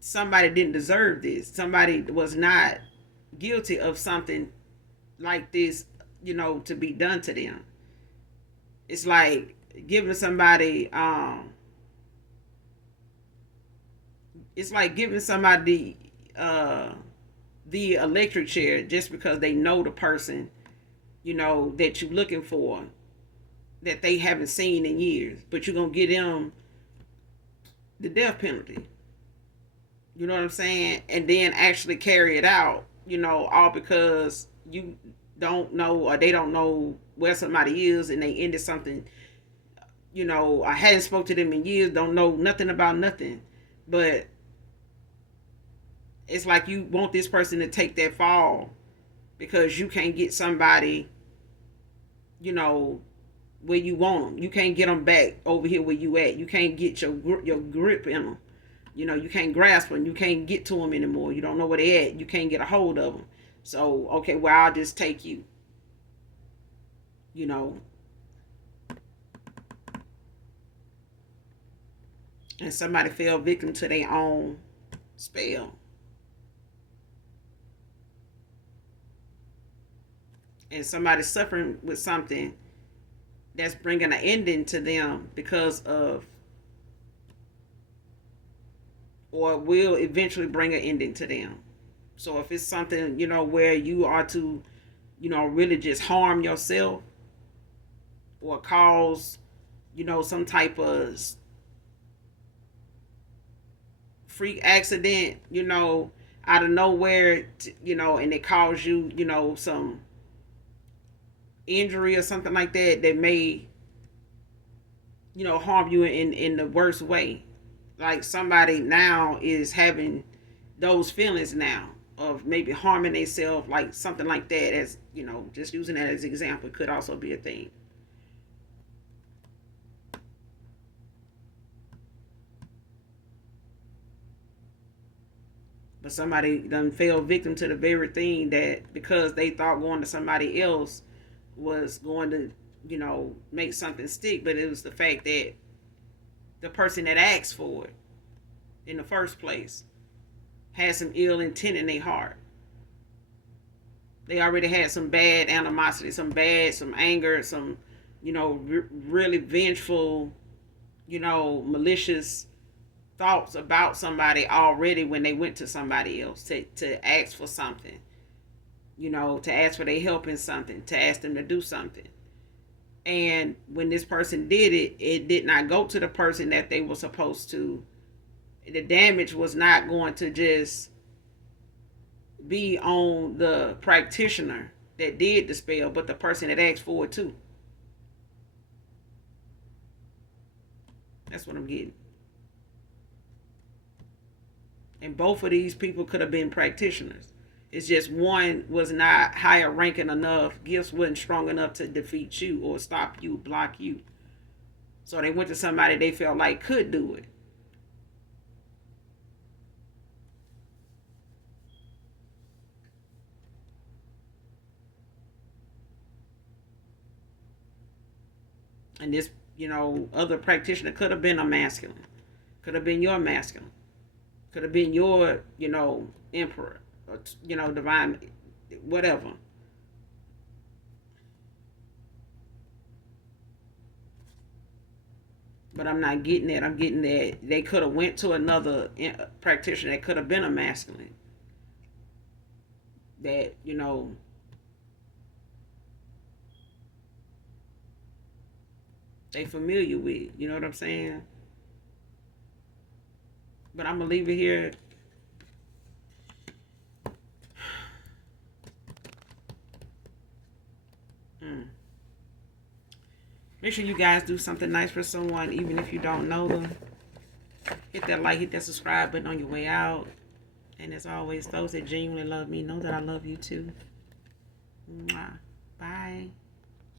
somebody didn't deserve this. Somebody was not guilty of something like this, to be done to them. It's like giving somebody it's like giving somebody the electric chair just because they know the person, that you're looking for, that they haven't seen in years, but you're gonna get them the death penalty. You know what I'm saying? And then actually carry it out, all because you don't know, or they don't know where somebody is, and they ended something, I hadn't spoke to them in years, don't know nothing about nothing. But it's like you want this person to take that fall because you can't get somebody, where you want them. You can't get them back over here where you at. You can't get your grip in them. You can't grasp them. You can't get to them anymore. You don't know where they at. You can't get a hold of them. So, okay, well, I'll just take you. You know, and somebody fell victim to their own spell. And somebody suffering with something that's bringing an ending to them because of, or will eventually bring an ending to them. So if it's something, where you are to, really just harm yourself, or cause, some type of freak accident, out of nowhere, and it cause you, some injury or something like that, that may, harm you in the worst way. Like somebody now is having those feelings now of maybe harming themselves, like something like that, as, just using that as an example, could also be a thing. But somebody done fell victim to the very thing that, because they thought going to somebody else was going to, make something stick, but it was the fact that the person that asked for it in the first place had some ill intent in their heart. They already had some bad animosity, some anger, some, really vengeful, malicious thoughts about somebody already when they went to somebody else to ask for something, to ask for their help in something, to ask them to do something. And when this person did it, it did not go to the person that they were supposed to. The damage was not going to just be on the practitioner that did the spell, but the person that asked for it too. That's what I'm getting. And both of these people could have been practitioners. It's just one was not higher ranking enough, gifts wasn't strong enough to defeat you or stop you, block you. So they went to somebody they felt like could do it. And this, other practitioner could have been a masculine, could have been your masculine, could have been your, emperor, or, divine, whatever. But I'm not getting that. I'm getting that they could have went to another practitioner that could have been a masculine that, they familiar with. You know what I'm saying? But I'm gonna leave it here. Mm. Make sure you guys do something nice for someone, even if you don't know them. Hit that like, hit that subscribe button on your way out. And as always, those that genuinely love me know that I love you too. Mwah. Bye.